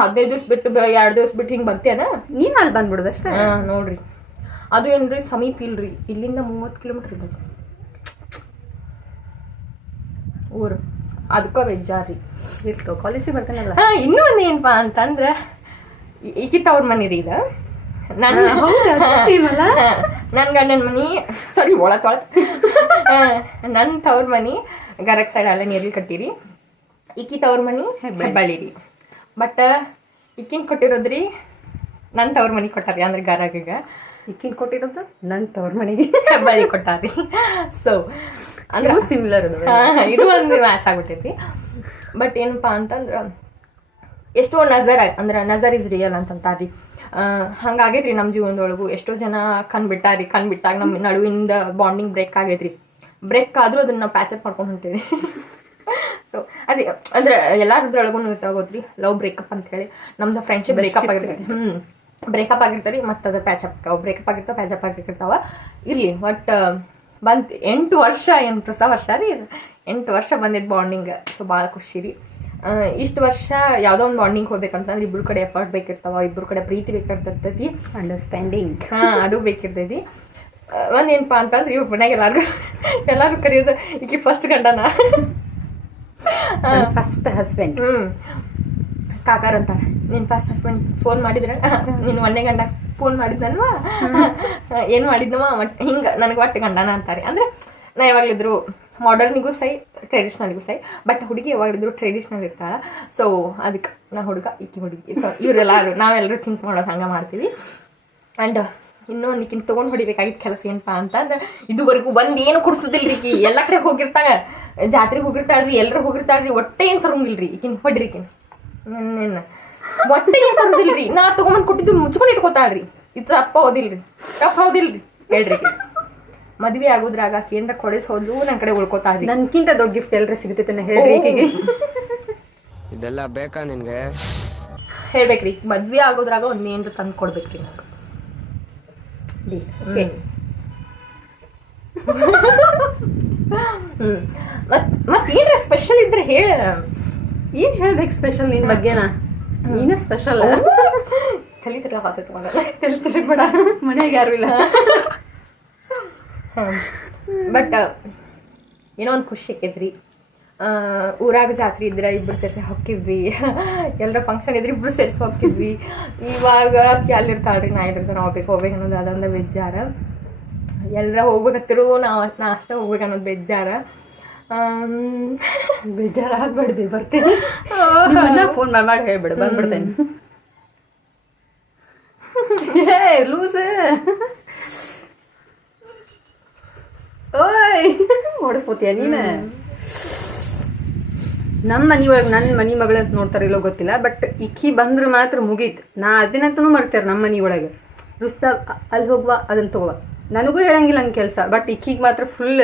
15 ದಿವ್ಸ ಬಿಟ್ಟು 2 ದಿವ್ಸ ಬಿಟ್ಟು ಹಿಂಗೆ ಬರ್ತೀಯನ ನೀನು ಅಲ್ಲಿ ಬಂದ್ಬಿಡೋದು ಅಷ್ಟೇ. ನೋಡ್ರಿ ಅದು ಏನ್ರಿ ಸಮೀಪ ಇಲ್ರಿ. ಇಲ್ಲಿಂದ 30 ಕಿಲೋಮೀಟ್ರ್ ಇರ್ಬೇಕು ಊರು. ಅದಕ್ಕೆ ಬೇಜಾರಿ. ಇರ್ತು ಕಾಲೇಜಿಗೆ ಬರ್ತಾನಲ್ಲ. ಇನ್ನೂ ಒಂದು ಏನಪ್ಪಾ ಅಂತಂದ್ರೆ ಈಕಿತ್ತ ಅವ್ರ ಮನೆ ರೀ ಇದು. ನನ್ನ ಗಂಡನ ಮನೆ ಸಾರಿ ನನ್ನ ತವ್ರ ಮನೆ ಗರಗ್ ಸೈಡ್ ಅಲ್ಲೇ ನೀರಲ್ಲಿ ಕಟ್ಟಿರಿ. ಈಕಿ ತವ್ರ ಮನೆ ಹೆಬ್ಬಳ್ಳಿ ರೀ. ಬಟ್ ಈಕಿನ ಕೊಟ್ಟಿರೋದ್ರಿ ನನ್ನ ತವ್ರ ಮನೆ ಕೊಟ್ಟಾರಿ. ಅಂದ್ರೆ ಗರಗ ಈಕಿನ ಕೊಟ್ಟಿರೋದು ನನ್ನ ತವ್ರ ಮನೆಗೆ ಹೆಬ್ಬಳ್ಳಿ ಕೊಟ್ಟಾರಿ. ಸೊ ಅಂದ್ರೆ ಸಿಮಿಲರ್ ಇದು ಒಂದು ಮ್ಯಾಚ್ ಆಗ್ಬಿಟ್ಟೈತಿ. ಬಟ್ ಏನಪ್ಪಾ ಅಂತಂದ್ರೆ ಎಷ್ಟೋ ನಜರ್ ಇಸ್ ರಿಯಲ್ ಅಂತಂತಾರ್ರಿ. ಹಂಗಾಗೈತ್ರಿ ನಮ್ಮ ಜೀವನದೊಳಗು. ಎಷ್ಟೋ ಜನ ಕಣ್ಬಿಟ್ಟಾಗ ನಮ್ಮ ನಡುವಿಂದ ಬಾಂಡಿಂಗ್ ಬ್ರೇಕ್ ಆಗೈತ್ರಿ. ಬ್ರೇಕ್ ಆದರೂ ಅದನ್ನ ನಾವು ಪ್ಯಾಚಪ್ ಮಾಡ್ಕೊಂಡು ಹೊಂಟೀವಿ. ಸೊ ಅದೇ ಅಂದ್ರೆ ಎಲ್ಲರದ್ರೊಳಗೂ ಇರ್ತಾಗೋತ್ರಿ ಲವ್ ಬ್ರೇಕಪ್ ಅಂತ ಹೇಳಿ. ನಮ್ದು ಫ್ರೆಂಡ್ಶಿಪ್ ಬ್ರೇಕಪ್ ಆಗಿರ್ತೈತಿ. ಬ್ರೇಕಪ್ ಆಗಿರ್ತಾರೆ ಮತ್ತು ಅದು ಬ್ರೇಕಪ್ ಆಗಿರ್ತಾವೆ ಪ್ಯಾಚಪ್ ಆಗಿರ್ತಾವ. ಇರಲಿ ಬಟ್ ಬಂತು 8 ವರ್ಷ ಹೊಸ ವರ್ಷ ರೀ. 8 ವರ್ಷ ಬಂದಿದ್ದು ಬಾಂಡಿಂಗ್. ಸೊ ಭಾಳ ಖುಷಿ ರೀ. ಇಷ್ಟು ವರ್ಷ ಯಾವುದೋ ಒಂದು ಬಾಂಡಿಂಗ್ ಹೋಗ್ಬೇಕಂತಂದ್ರೆ ಇಬ್ಬರು ಕಡೆ ಎಫರ್ಟ್ ಬೇಕಿರ್ತಾವ, ಇಬ್ಬರು ಕಡೆ ಪ್ರೀತಿ ಬೇಕಾಗಿರ್ತೈತಿ, ಅಂಡರ್ಸ್ಟ್ಯಾಂಡಿಂಗ್ ಅದು ಬೇಕಿರ್ತೈತಿ. ಒಂದೇನಪ್ಪ ಅಂತಂದ್ರೆ ಇವ್ರ ಮನ್ಯಾಗ ಎಲ್ಲರೂ ಕರೆಯೋದು ಈಕಿ ಫಸ್ಟ್ ಗಂಡನ ಫಸ್ಟ್ ಹಸ್ಬೆಂಡ್ ಕಾಕಾರ ಅಂತಾರೆ. ನೀನು ಫಸ್ಟ್ ಹಸ್ಬೆಂಡ್ ಫೋನ್ ಮಾಡಿದ್ರೆ ನೀನು ಒಂದೇ ಗಂಡ ಫೋನ್ ಮಾಡಿದ್ನಲ್ವಾ, ಏನು ಮಾಡಿದ್ನವ ಹಿಂಗೆ ನನಗೆ ಒಟ್ಟು ಗಂಡನ ಅಂತಾರೆ. ಅಂದರೆ ನಾ ಯಾವಾಗಲಿದ್ರು ಮಾಡರ್ನಿಗೂ ಸೈ ಟ್ರೆಡಿಷ್ನಲ್ಗೂ ಸೈ. ಬಟ್ ಹುಡುಗಿ ಯಾವಾಗಲಿದ್ರು ಟ್ರೆಡಿಷ್ನಲ್ ಇರ್ತಾಳೆ. ಸೊ ಅದಕ್ಕೆ ನಾ ಈಕಿ ಹುಡುಗಿ. ಸೊ ಇವರೆಲ್ಲರೂ ನಾವೆಲ್ಲರೂ ಥಿಂಕ್ ಮಾಡೋದು ಹಂಗೆ ಮಾಡ್ತೀವಿ. ಆ್ಯಂಡ್ ಇನ್ನೂ ಒಂದು ಈಕಿನ ತೊಗೊಂಡು ಹೊಡಿಬೇಕಾಗಿತ್ತು ಕೆಲಸ ಏನಪ್ಪ ಅಂತಂದ್ರೆ ಇದುವರೆಗೂ ಬಂದು ಏನು ಕೊಡ್ಸೋದಿಲ್ಲ ರೀ. ಎಲ್ಲ ಕಡೆ ಹೋಗಿರ್ತಾಳೆ, ಜಾತ್ರೆಗೆ ಹೋಗಿರ್ತಾಳ್ರಿ, ಎಲ್ಲರೂ ಹೋಗಿರ್ತಾಳ್ರಿ, ಒಟ್ಟೆ ಏನು ತರೋಂಗಿಲ್ಲ ಈಕಿನ ಹೊಡ್ರಿ. ಈಕಿನ ಒಟ್ಟೆ ಏನು ತರೋದಿಲ್ಲ ನಾ ತೊಗೊಂಬಂದು ಕೊಟ್ಟಿದ್ದು ಮುಚ್ಕೊಂಡು ಇಟ್ಕೋತಾಳ್ರಿ. ಇದು ತಪ್ಪ ಹೌದಿಲ್ರಿ ಹೇಳ್ರಿ. ಮದ್ವೆ ಆಗೋದ್ರಾಗ ಕೇಂದ್ರ ಕೊಡಿಸ್ ಹೋದ್ಲು ನನ್ನ ಕಡೆ ಉಳ್ಕೋತಾಳ್ರಿ. ನನ್ಕಿಂತ ದೊಡ್ಡ ಗಿಫ್ಟ್ ಎಲ್ಲರೂ ಸಿಗ್ತೈತೆ ಹೇಳ್ರಿ ಈಕಿಗೆ. ಇದೆಲ್ಲ ಬೇಕಾ ನಿನ್ಗೆ? ಹೇಳ್ಬೇಕ್ರಿ, ಮದ್ವೆ ಆಗೋದ್ರಾಗ ಒಂದೇನ್ರು ತಂದು ಕೊಡ್ಬೇಕ್ರಿ ನಂಗೆ. ಮತ್ ಏನ್ರ ಸ್ಪೆಷಲ್ ಇದ್ರೆ ಹೇಳ. ಏನ್ ಹೇಳ್ಬೇಕು ಸ್ಪೆಷಲ್ ನಿನ್ ಬಗ್ಗೆನಾ? ನೀನೇ ಸ್ಪೆಷಲ್. ತಲೆ ತಿರ್ಗ ಹಾಕೈತೆ ತಲೆ ತಿರ್ಗಬೇಡ, ಮನೆಯಾಗ ಯಾರು ಇಲ್ಲ. ಬಟ್ ಏನೋ ಒಂದು ಖುಷಿ ಆಕೈತ್ರಿ. ಊರಾಗ ಜಾತ್ರೆ ಇದ್ರೆ ಇಬ್ಬರು ಸೇರಿಸಿ ಹೋಗಿದ್ವಿ, ಎಲ್ಲರ ಫಂಕ್ಷನ್ ಇದ್ರೆ ಇಬ್ಬರು ಸೇರಿಸಿ ಹೋಗಿದ್ವಿ. ಇವಾಗ ಅಲ್ಲಿರ್ತಾಳ್ರಿ, ನಾ ಇಲ್ಲಿರ್ತಾನೆ ಹೋಗ್ಬೇಕು ಅನ್ನೋದು ಅದೊಂದು ಬೇಜಾರ. ಎಲ್ಲರ ಹೋಗ್ಬೇಕತ್ತಿರು ನಾ ಅಷ್ಟೇ ಹೋಗ್ಬೇಕು ಅನ್ನೋದು ಬೇಜಾರ. ಬೇಜಾರಾಗ್ಬೇಡ್ದು, ಬರ್ತೀನಿ. ಫೋನ್ ಮಾಡಿ ಹೇಳ್ಬಿಡು, ಬಂದ್ಬಿಡ್ತೇನೆ. ಲೂಸ್ ಓಯ್ ಓಡಿಸ್ಬೋತೀಯ ನೀನು? ನಮ್ಮ ಮನಿ ಒಳಗೆ ನನ್ನ ಮನಿ ಮಗಳಂತ ನೋಡ್ತಾರಿಲ್ಲೋ ಗೊತ್ತಿಲ್ಲ, ಬಟ್ ಇಕ್ಕಿ ಬಂದ್ರೆ ಮಾತ್ರ ಮುಗೀತು. ನಾ ಅದನ್ನಂತನೂ ಮಾಡ್ತಾರೆ ನಮ್ಮ ಮನಿ ಒಳಗೆ, ರುಸ್ತಾ ಅಲ್ಲಿ ಹೋಗುವ ಅದನ್ನ ತಗೋ. ನನಗೂ ಹೇಳಂಗಿಲ್ಲ ಹಂಗೆ ಕೆಲಸ, ಬಟ್ ಇಕ್ಕಿಗೆ ಮಾತ್ರ ಫುಲ್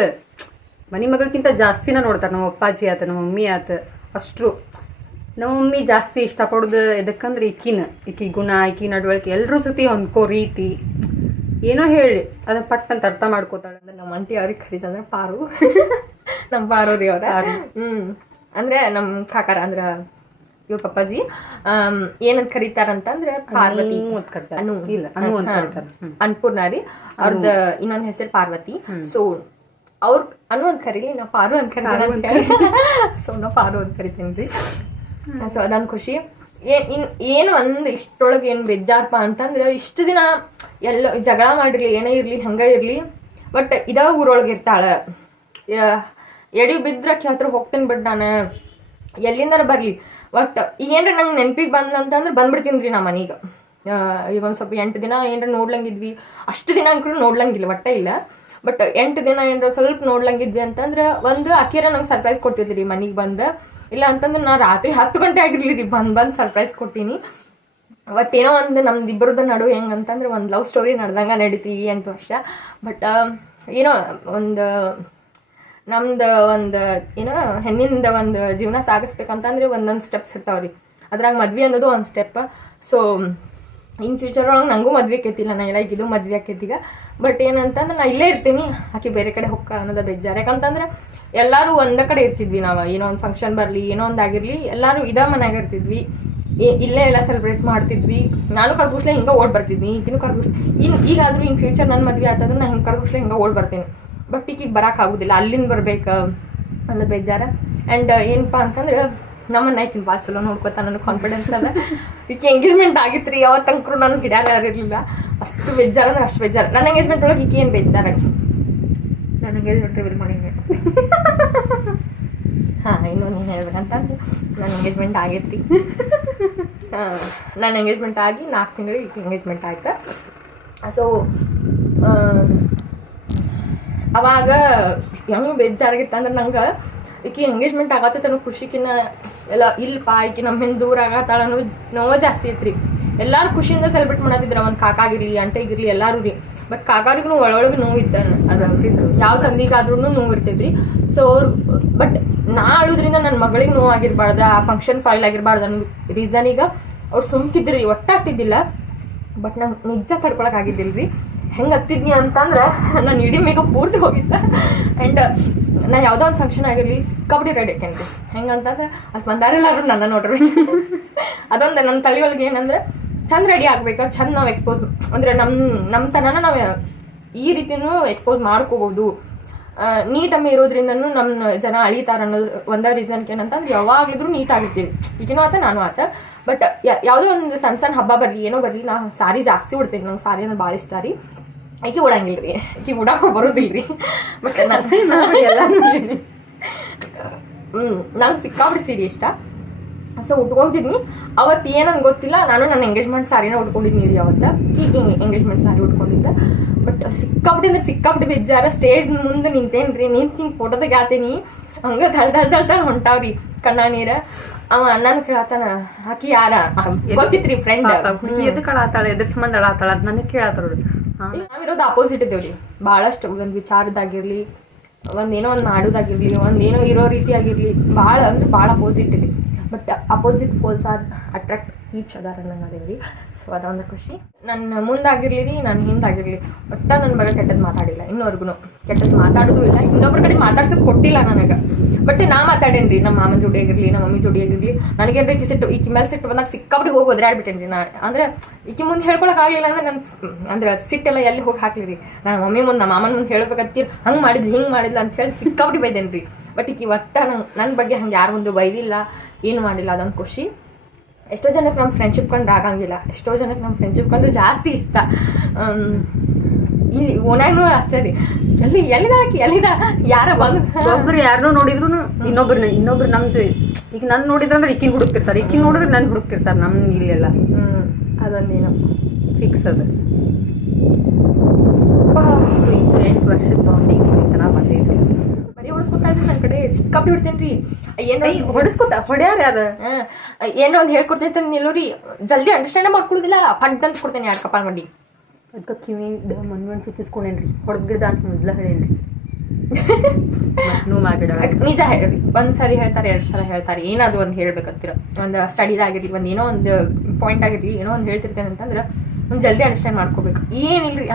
ಮನಿ ಮಗಳಕ್ಕಿಂತ ಜಾಸ್ತಿನ ನೋಡ್ತಾರೆ. ನಮ್ಮ ಅಪ್ಪಾಜಿ ಆತ, ನಮ್ಮ ಮಮ್ಮಿ ಆತ, ಅಷ್ಟರು. ನಮ್ಮ ಮಮ್ಮಿ ಜಾಸ್ತಿ ಇಷ್ಟಪಡೋದು ಎದಕ್ಕಂದ್ರೆ ಇಕ್ಕಿ ಗುಣ, ಇಕ್ಕಿ ನಡವಳಿಕೆ, ಎಲ್ಲರೂ ಜೊತೆ ಹೊಂದ್ಕೋ ರೀತಿ, ಏನೋ ಹೇಳಿ ಅದನ್ನ ಪಟ್ ಅಂತ ಅರ್ಥ ಮಾಡ್ಕೋತಾಳೆ. ಅಂದ್ರೆ ನಮ್ಮ ಆಂಟಿ ಅವ್ರಿಗೆ ಕರೀತಂದ್ರೆ ಪಾರು. ನಮ್ಮ ಪಾರೋರಿ ಅವ್ರ. ಅಂದ್ರೆ ನಮ್ಮ ಕಾಕಾರ ಅಂದ್ರ ಇವ್ರ ಪಪ್ಪಾಜಿ ಏನಂತ ಕರೀತಾರಂತಂದ್ರೆ ಪಾರ್ವತಿ ಅನ್ನಪೂರ್ಣ ರೀ ಅವ್ರದ್ದು ಇನ್ನೊಂದ್ ಹೆಸರು ಪಾರ್ವತಿ. ಸೊ ಅವ್ರ ಅನು ಅಂತ ಕರೀಲಿ, ನಾ ಪಾರು ಅಂತ ಕರೀತೀನಿ. ಸೊ ನಾ ಪಾರು ಅಂತ ಕರಿತೀನಿ ರೀ. ಸೊ ಅದೊಂದು ಖುಷಿ. ಏನು ಒಂದು ಇಷ್ಟೊಳಗೆ ಏನು ಬೇಜಾರಪ್ಪ ಅಂತಂದ್ರೆ, ಇಷ್ಟು ದಿನ ಎಲ್ಲ ಜಗಳ ಮಾಡಿರ್ಲಿ ಏನೇ ಇರಲಿ ಹಂಗೆ ಇರಲಿ, ಬಟ್ ಇದಾಗ ಊರೊಳಗೆ ಇರ್ತಾಳೆ. ಎಡಿ ಬಿದ್ರಕ್ಕೆ ಹತ್ರ ಹೋಗ್ತೇನೆ ಬಿಟ್ಟು ನಾನು ಎಲ್ಲಿಂದಾರ ಬರಲಿ, ಬಟ್ ಈಗ ಏನ್ರ ನಂಗೆ ನೆನಪಿಗೆ ಬಂದಂತಂದ್ರೆ ಬಂದ್ಬಿಡ್ತೀನಿ ರೀ ನಾ ಮನೆಗೆ. ಈಗ ಒಂದು ಸ್ವಲ್ಪ 8 ದಿನ ಏನರ ನೋಡ್ಲಂಗಿದ್ವಿ, ಅಷ್ಟು ದಿನ ಅಂಕರು ನೋಡ್ಲಂಗಿಲ್ಲ ಒಟ್ಟೆ ಇಲ್ಲ, ಬಟ್ 8 ದಿನ ಏನರ ಸ್ವಲ್ಪ ನೋಡ್ಲಂಗಿದ್ವಿ ಅಂತಂದ್ರೆ ಒಂದು ಅಕ್ಕಿರ ನಂಗೆ ಸರ್ಪ್ರೈಸ್ ಕೊಡ್ತಿದ್ರಿ ರೀ ಮನೆಗೆ ಬಂದು. ಇಲ್ಲ ಅಂತಂದ್ರೆ ನಾ ರಾತ್ರಿ 10 ಗಂಟೆ ಆಗಿರ್ಲಿ ರೀ ಬಂದು ಸರ್ಪ್ರೈಸ್ ಕೊಟ್ಟೀನಿ. ಬಟ್ ಏನೋ ಒಂದು ನಮ್ದು ಇಬ್ಬರದ ನಡುವೆ ಹೆಂಗಂತಂದ್ರೆ ಒಂದು ಲವ್ ಸ್ಟೋರಿ ನಡ್ದಂಗೆ ನಡೀತಿ ಈ 8 ವರ್ಷ. ಬಟ್ ಏನೋ ಒಂದು ನಮ್ದು ಒಂದು ಏನೋ ಹೆಣ್ಣಿಂದ ಒಂದು ಜೀವನ ಸಾಗಿಸ್ಬೇಕಂತಂದ್ರೆ ಒಂದೊಂದು ಸ್ಟೆಪ್ಸ್ ಇರ್ತಾವ್ರಿ. ಅದ್ರಾಗ ಮದ್ವೆ ಅನ್ನೋದು ಒಂದು ಸ್ಟೆಪ್. ಸೊ ಇನ್ ಫ್ಯೂಚರ್ ಒಳಗೆ ನನಗೂ ಮದ್ವೆ ಆಕೈತಿಲ್ಲ, ನಾ ಎಲ್ಲ ಇದು ಮದ್ವೆ ಆಕೈತಿಗ. ಬಟ್ ಏನಂತಂದ್ರೆ ನಾ ಇಲ್ಲೇ ಇರ್ತೀನಿ, ಆಕೆ ಬೇರೆ ಕಡೆ ಹೋಗ್ಕ ಅನ್ನೋದು ಬೇಜಾರು. ಯಾಕಂತಂದ್ರೆ ಎಲ್ಲರೂ ಒಂದೇ ಕಡೆ ಇರ್ತಿದ್ವಿ ನಾವು. ಏನೋ ಒಂದು ಫಂಕ್ಷನ್ ಬರಲಿ ಏನೋ ಒಂದು ಆಗಿರಲಿ ಎಲ್ಲರೂ ಇದೇ ಮನೆಯಾಗ ಇರ್ತಿದ್ವಿ, ಇಲ್ಲೇ ಎಲ್ಲ ಸೆಲೆಬ್ರೇಟ್ ಮಾಡ್ತಿದ್ವಿ. ನಾನು ಕರ್ಗುಸ್ಲೆ ಹಿಂಗೆ ಓಡ್ ಬರ್ತಿದ್ವಿ, ಈಗಿನೂ ಕರ್ಗುಸ್ಲೆ. ಈಗಾದರೂ ಇನ್ ಫ್ಯೂಚರ್ ನನ್ನ ಮದ್ವೆ ಆತಂದ್ರೆ ನಾನು ಹಿಂಗೆ ಕರ್ಗುಸ್ಲೆ ಹಿಂಗೆ ಓಡ್ ಬರ್ತೀನಿ. ಬಟ್ ಈಗ ಬರೋಕ್ಕಾಗೋದಿಲ್ಲ, ಅಲ್ಲಿಂದ ಬರ್ಬೇಕು ಅನ್ನೋದು ಬೇಜಾರು. ಆ್ಯಂಡ್ ಏನಪ್ಪ ಅಂತಂದ್ರೆ ನಮ್ಮನ್ನ ಈಕಿನ ಭಾಳ ಚಲೋ ನೋಡ್ಕೊತಾ ನನಗೆ ಕಾನ್ಫಿಡೆನ್ಸ್ ಅದ. ಈಕೆ ಎಂಗೇಜ್ಮೆಂಟ್ ಆಗಿತ್ತು ರೀ, ಯಾವತ್ತಂಕರು ನನಗೆ ಹಿಡಿಯಾಗ ಯಾರಿರಲಿಲ್ಲ. ಅಷ್ಟು ಬೇಜಾರು ಅಂದ್ರೆ ಅಷ್ಟು ಬೇಜಾರು. ನನ್ನ ಎಂಗೇಜ್ಮೆಂಟ್ ಒಳಗೆ ಈಕೆ ಏನು ಬೇಜಾರ, ನನ್ನ ಎಂಗೇಜ್ಮೆಂಟ್ ರಿವೀಲ್ ಮಾಡಿ ಹಾಂ ಇನ್ನೊಂದು ಏನು ಹೇಳ್ಬೇಕಂತಂದ್ರೆ ನನ್ನ ಎಂಗೇಜ್ಮೆಂಟ್ ಆಗೈತೆ ರೀ. ನನ್ನ ಎಂಗೇಜ್ಮೆಂಟ್ ಆಗಿ 4 ತಿಂಗಳಿಗೆ ಈಕೆ ಎಂಗೇಜ್ಮೆಂಟ್ ಆಯ್ತು. ಸೊ ಅವಾಗ ಹೆಂಗೆ ಬೇಜಾರಾಗಿತ್ತು ಅಂದ್ರೆ ನಂಗೆ ಈಕಿ ಎಂಗೇಜ್ಮೆಂಟ್ ಆಗತ್ತೆ ಅನ್ನೋ ಖುಷಿಕಿನ್ನ ಎಲ್ಲ ಇಲ್ಲಪ್ಪ ಈಕಿ ನಮ್ಮ ಹಿಂದೆ ದೂರ ಆಗತ್ತಾಳ ಅನ್ನೋ ನೋವು ಜಾಸ್ತಿ ಐತ್ರಿ. ಎಲ್ಲರೂ ಖುಷಿಯಿಂದ ಸೆಲೆಬ್ರೇಟ್ ಮಾಡತ್ತಿದ್ರು, ಒಂದು ಕಾಕಾಗಿರ್ಲಿ ಅಂಟೆಗಿರ್ಲಿ ಎಲ್ಲರೂ ರೀ. ಬಟ್ ಕಾಕಾರಿಗೂ ಒಳೊಳಗೆ ನೋವು ಇತ್ತು, ಅದಂತಿದ್ರು ಯಾವ ತಂದಿಗಾದ್ರೂ ನೋವು ಇರ್ತೈತ್ರಿ. ಸೊ ಅವ್ರು ಬಟ್ ನಾ ಅಳೋದ್ರಿಂದ ನನ್ನ ಮಗಳಿಗೆ ನೋವು ಆಗಿರ್ಬಾರ್ದು, ಆ ಫಂಕ್ಷನ್ ಫೈಲ್ ಆಗಿರ್ಬಾರ್ದು ಅನ್ನೋ ರೀಸನಿಗೆ ಅವ್ರು ಸುಮ್ಕಿದ್ರಿ, ಒಟ್ಟಾಗ್ತಿದ್ದಿಲ್ಲ. ಬಟ್ ನಂಗೆ ನಿಜ ತಡ್ಕೊಳಕ್ಕಾಗಿದ್ದಿಲ್ಲ ರೀ. ಹೆಂಗೆ ಹತ್ತಿದ್ನಿ ಅಂತಂದ್ರೆ ನಾನು ಇಡೀ ಮೇಕಪ್ ಪೂರ್ತಿ ಹೋಗಿದ್ದೆ. ಆ್ಯಂಡ್ ನಾ ಯಾವುದೋ ಒಂದು ಫಂಕ್ಷನ್ ಆಗಿರಲಿ ಸಿಕ್ಕಾಪಟ್ಟಿ ರೆಡಿ ಆಕೇನ್ರಿ. ಹೆಂಗಂತಂದ್ರೆ ಅಲ್ಲಿ ಬಂದಾರೆಲ್ಲರೂ ನನ್ನ ನೋಡ್ರಿ. ಅದೊಂದು ನನ್ನ ತಲೆ ಒಳಗೆ ಏನಂದ್ರೆ ಚಂದ ರೆಡಿ ಆಗ್ಬೇಕು, ಚಂದ ನಾವು ಎಕ್ಸ್ಪೋಸ್ ಅಂದರೆ ನಮ್ಮ ತನನ ನಾವು ಈ ರೀತಿಯೂ ಎಕ್ಸ್ಪೋಸ್ ಮಾಡ್ಕೋಬೋದು. ನೀಟಮ್ಮೆ ಇರೋದ್ರಿಂದನೂ ನಮ್ಮ ಜನ ಅಳಿತಾರೆ ಅನ್ನೋದು ಒಂದೇ ರೀಸನ್ಗೆ ಏನಂತಂದ್ರೆ ಯಾವಾಗಲಿದ್ರು ನೀಟಾಗಿರ್ತೀವಿ. ಈಗಿನೂ ಆತ ನಾನು ಆತ. ಬಟ್ ಯಾವುದೋ ಒಂದು ಸಣ್ಣ ಸಣ್ಣ ಹಬ್ಬ ಬರಲಿ ಏನೋ ಬರಲಿ, ನಾ ಸಾರಿ ಜಾಸ್ತಿ ಉಡ್ತೀನಿ. ನಂಗೆ ಸಾರಿ ಅಂದ್ರೆ ಭಾಳ ಇಷ್ಟ ರೀ. ಈಕೆ ಉಡಂಗಿಲ್ಲ ರೀ, ಈಕೆ ಉಡಾಕೋ ಬರೋದಿಲ್ಲ ರೀ. ಬಟ್ ಎಲ್ಲ ನಂಗೆ ಸಿಕ್ಕಾಬಿಟ್ಟು ಸೀರೆ ಇಷ್ಟ. ಸೊ ಉಟ್ಕೊತಿದ್ನಿ. ಅವತ್ತು ಏನಂಗೆ ಗೊತ್ತಿಲ್ಲ, ನಾನು ನನ್ನ ಎಂಗೇಜ್ಮೆಂಟ್ ಸಾರಿನ ಉಟ್ಕೊಂಡಿದ್ನಿ ರೀ. ಅವತ್ತು ಈಗ ಎಂಗೇಜ್ಮೆಂಟ್ ಸಾರಿ ಉಟ್ಕೊಂಡಿದ್ದೆ. ಬಟ್ ಸಿಕ್ಕಾಬಿಟ್ಟು ಅಂದ್ರೆ ಸಿಕ್ಕಾಬಿಟ್ಟು ಬೇಜಾರ. ಸ್ಟೇಜ್ ಮುಂದೆ ನಿಂತೇನು ರೀ, ನಿಂತು ಫೋಟೋ ತೆಗಾತೀನಿ, ಹಂಗೆ ದಳ್ದಳ್ದಳ್ದಳ್ ಹೊಂಟಾವ್ರಿ ಕಣ್ಣ ನೀರು. ಅವ ಅಣ್ಣನ ಕೇಳತ್ತಾನ, ಆಕಿ ಯಾರ ಗೊತ್ತಿತ್ರಿ ಫ್ರೆಂಡ್, ಎದು ಕಳಾತಾಳ ಎದ್ರ ಸಂಬಂಧ ಅಳಾತಾಳ ಅಂತ ನನಗೆ ಕೇಳತ್ತಾರ. ನಾವಿರೋದು ಅಪೋಸಿಟ್ ಇದ್ದೇವ್ರಿ ಭಾಳಷ್ಟು. ಒಂದು ವಿಚಾರದಾಗಿರ್ಲಿ, ಒಂದೇನೋ ಒಂದು ಮಾಡೋದಾಗಿರ್ಲಿ, ಒಂದೇನೋ ಇರೋ ರೀತಿ ಆಗಿರ್ಲಿ, ಭಾಳ ಅಂದ್ರೆ ಭಾಳ ಅಪೋಸಿಟ್ ಇದೆ. But opposite poles are attract each other ಅನ್ನಂಗೆ ಅದೇವ್ರಿ. ಸೊ ಅದೊಂದು ಖುಷಿ. ನನ್ನ ಮುಂದಾಗಿರ್ಲಿ ರೀ, ನಾನು ಹಿಂದಾಗಿರ್ಲಿ, ಒಟ್ಟ ನನ್ನ ಬಗ್ಗೆ ಕೆಟ್ಟದ್ದು ಮಾತಾಡಿಲ್ಲ. ಇನ್ನೊರ್ಗು ಕೆಟ್ಟದ್ದು ಮಾತಾಡೋದು ಇಲ್ಲ, ಇನ್ನೊಬ್ಬರ ಕಡೆ ಮಾತಾಡ್ಸೋಕೆ ಕೊಟ್ಟಿಲ್ಲ ನನಗೆ. ಬಟ್ ನಾ ಮಾತಾಡೇನಿ ರೀ, ನಮ್ಮ ಮಾಮನ ಜೋಡಿ ಆಗಿರಲಿ, ನಮ್ಮ ಮಮ್ಮಿ ಜೋಡಿ ಆಗಿರಲಿ. ನನಗೇನ್ರಿ ಈಕಿ ಸಿಟ್ಟು, ಈಕಿ ಮೇಲೆ ಸಿಟ್ಟು ಬಂದಾಗ ಸಿಕ್ಕಾಬಿಟ್ಟು ಹೋಗಿ ಒದ್ರಾಡ್ಬಿಟ್ಟೇನಿ ರೀ. ನಾ ಅಂದರೆ ಈಕಿ ಮುಂದೆ ಹೇಳ್ಕೊಳಕ್ಕಾಗಲಿಲ್ಲ ಅಂದ್ರೆ ನನ್ನ ಅಂದ್ರೆ ಸಿಟ್ಟೆಲ್ಲ ಎಲ್ಲಿ ಹೋಗಿ ಹಾಕ್ಲಿ ರೀ. ನಾನು ಮಮ್ಮಿ ಮುಂದೆ ನಮ್ಮ ಮಾಮನ ಮುಂದೆ ಹೇಳ್ಬೇಕಂತೀರಿ, ಹಂಗೆ ಮಾಡಿದ್ಲು ಹಿಂಗೆ ಮಾಡಿದ್ಲು ಅಂತ ಹೇಳಿ ಸಿಕ್ಕಾಬಿಟ್ಟು ಬೈದೇನಿ ರೀ. ಬಟ್ ಈಕಿ ಒಟ್ಟ ನನ್ನ ಬಗ್ಗೆ ಹಂಗೆ ಯಾರು ಮುಂದೆ ಬೈದಿಲ್ಲ, ಏನು ಮಾಡಿಲ್ಲ. ಅದೊಂದು ಖುಷಿ. ಎಷ್ಟೋ ಜನಕ್ಕೆ ನಮ್ಮ ಫ್ರೆಂಡ್ಶಿಪ್ ಕಂಡ್ರೆ ಆಗಂಗಿಲ್ಲ, ಎಷ್ಟೋ ಜನಕ್ಕೆ ನಮ್ಮ ಫ್ರೆಂಡ್ಶಿಪ್ ಕಂಡ್ರೆ ಜಾಸ್ತಿ ಇಷ್ಟ. ಇಲ್ಲಿ ಓನಾಗೂ ಅಷ್ಟೇ ರೀ, ಎಲ್ಲಿದಾಕಿ ಎಲ್ಲಿದ ಯಾರ ಒಬ್ರು ಯಾರನ್ನೋ ನೋಡಿದ್ರು ಇನ್ನೊಬ್ರು ನಮ್ಮ ಈಗ ನನ್ನ ನೋಡಿದ್ರಂದ್ರೆ ಈಕಿನ ಹುಡುಕ್ತಿರ್ತಾರೆ, ಈಕಿನ ನೋಡಿದ್ರೆ ನನ್ನ ಹುಡುಕ್ತಿರ್ತಾರೆ. ನಮ್ಮ ಇಲ್ಲೆಲ್ಲ ಅದೊಂದೇನು ಫಿಕ್ಸ್ ಅದು. 8 ವರ್ಷದ ಬಾಂಡಿಂಗ್ ಇಲ್ಲಿ ತನಕ ಬಂದಿದ್ರಿ. ಬರೀ ಉಳಿಸ್ಬೇಕಾದ್ರೆ ನನ್ನ ಕಡೆ ಸಿಕ್ಕಾಪಿ ಹೊಡ್ತೇನೆ ರೀ ಏನೋ ಹೊಡಿಸ್ಕೊತ ಹೊಡ್ಯಾರ ಯಾರ ಏನೋ ಒಂದು ಹೇಳ್ಕೊಡ್ತೈತೆ ನಿಲ್ಲೋರಿ ಜಲ್ದಿ ಅಂಡರ್ಸ್ಟ್ಯಾಂಡ್ ಮಾಡ್ಕೊಳ್ಳೋದಿಲ್ಲ ಪಡ್ ಅಂತ ಕೊಡ್ತೇನೆ 2 ಕಪಾಲ್ ಮಾಡಿ ಅದಕ್ಕೆ ಕಿವಿಯಿಂದ ಮಣ್ಣು ಸುತ್ತಿಸ್ಕೊಂಡೇನ್ರಿ ಹೊಡೆದ್ ಗಿಡದ ಅಂತ ಮೊದ್ಲ ಹೇಳೇನ್ರಿ ನೂ ಮಾಗಿಡ ನಿಜ ಹೇಳ್ರಿ ಒಂದ್ಸರಿ ಹೇಳ್ತಾರೆ 2 ಸಲ ಹೇಳ್ತಾರೆ ಏನಾದ್ರು ಒಂದು ಹೇಳ್ಬೇಕಂತೀರ ಒಂದು ಸ್ಟಡಿದಾಗಿರ್ಲಿ ಒಂದು ಏನೋ ಒಂದು ಪಾಯಿಂಟ್ ಆಗಿರ್ಲಿ ಏನೋ ಒಂದು ಹೇಳ್ತಿರ್ತೇನೆ ಅಂತಂದ್ರೆ ಒಂದು ಜಲ್ದಿ ಅಂಡರ್ಸ್ಟ್ಯಾಂಡ್ ಮಾಡ್ಕೋಬೇಕು ಏನಿಲ್ರಿ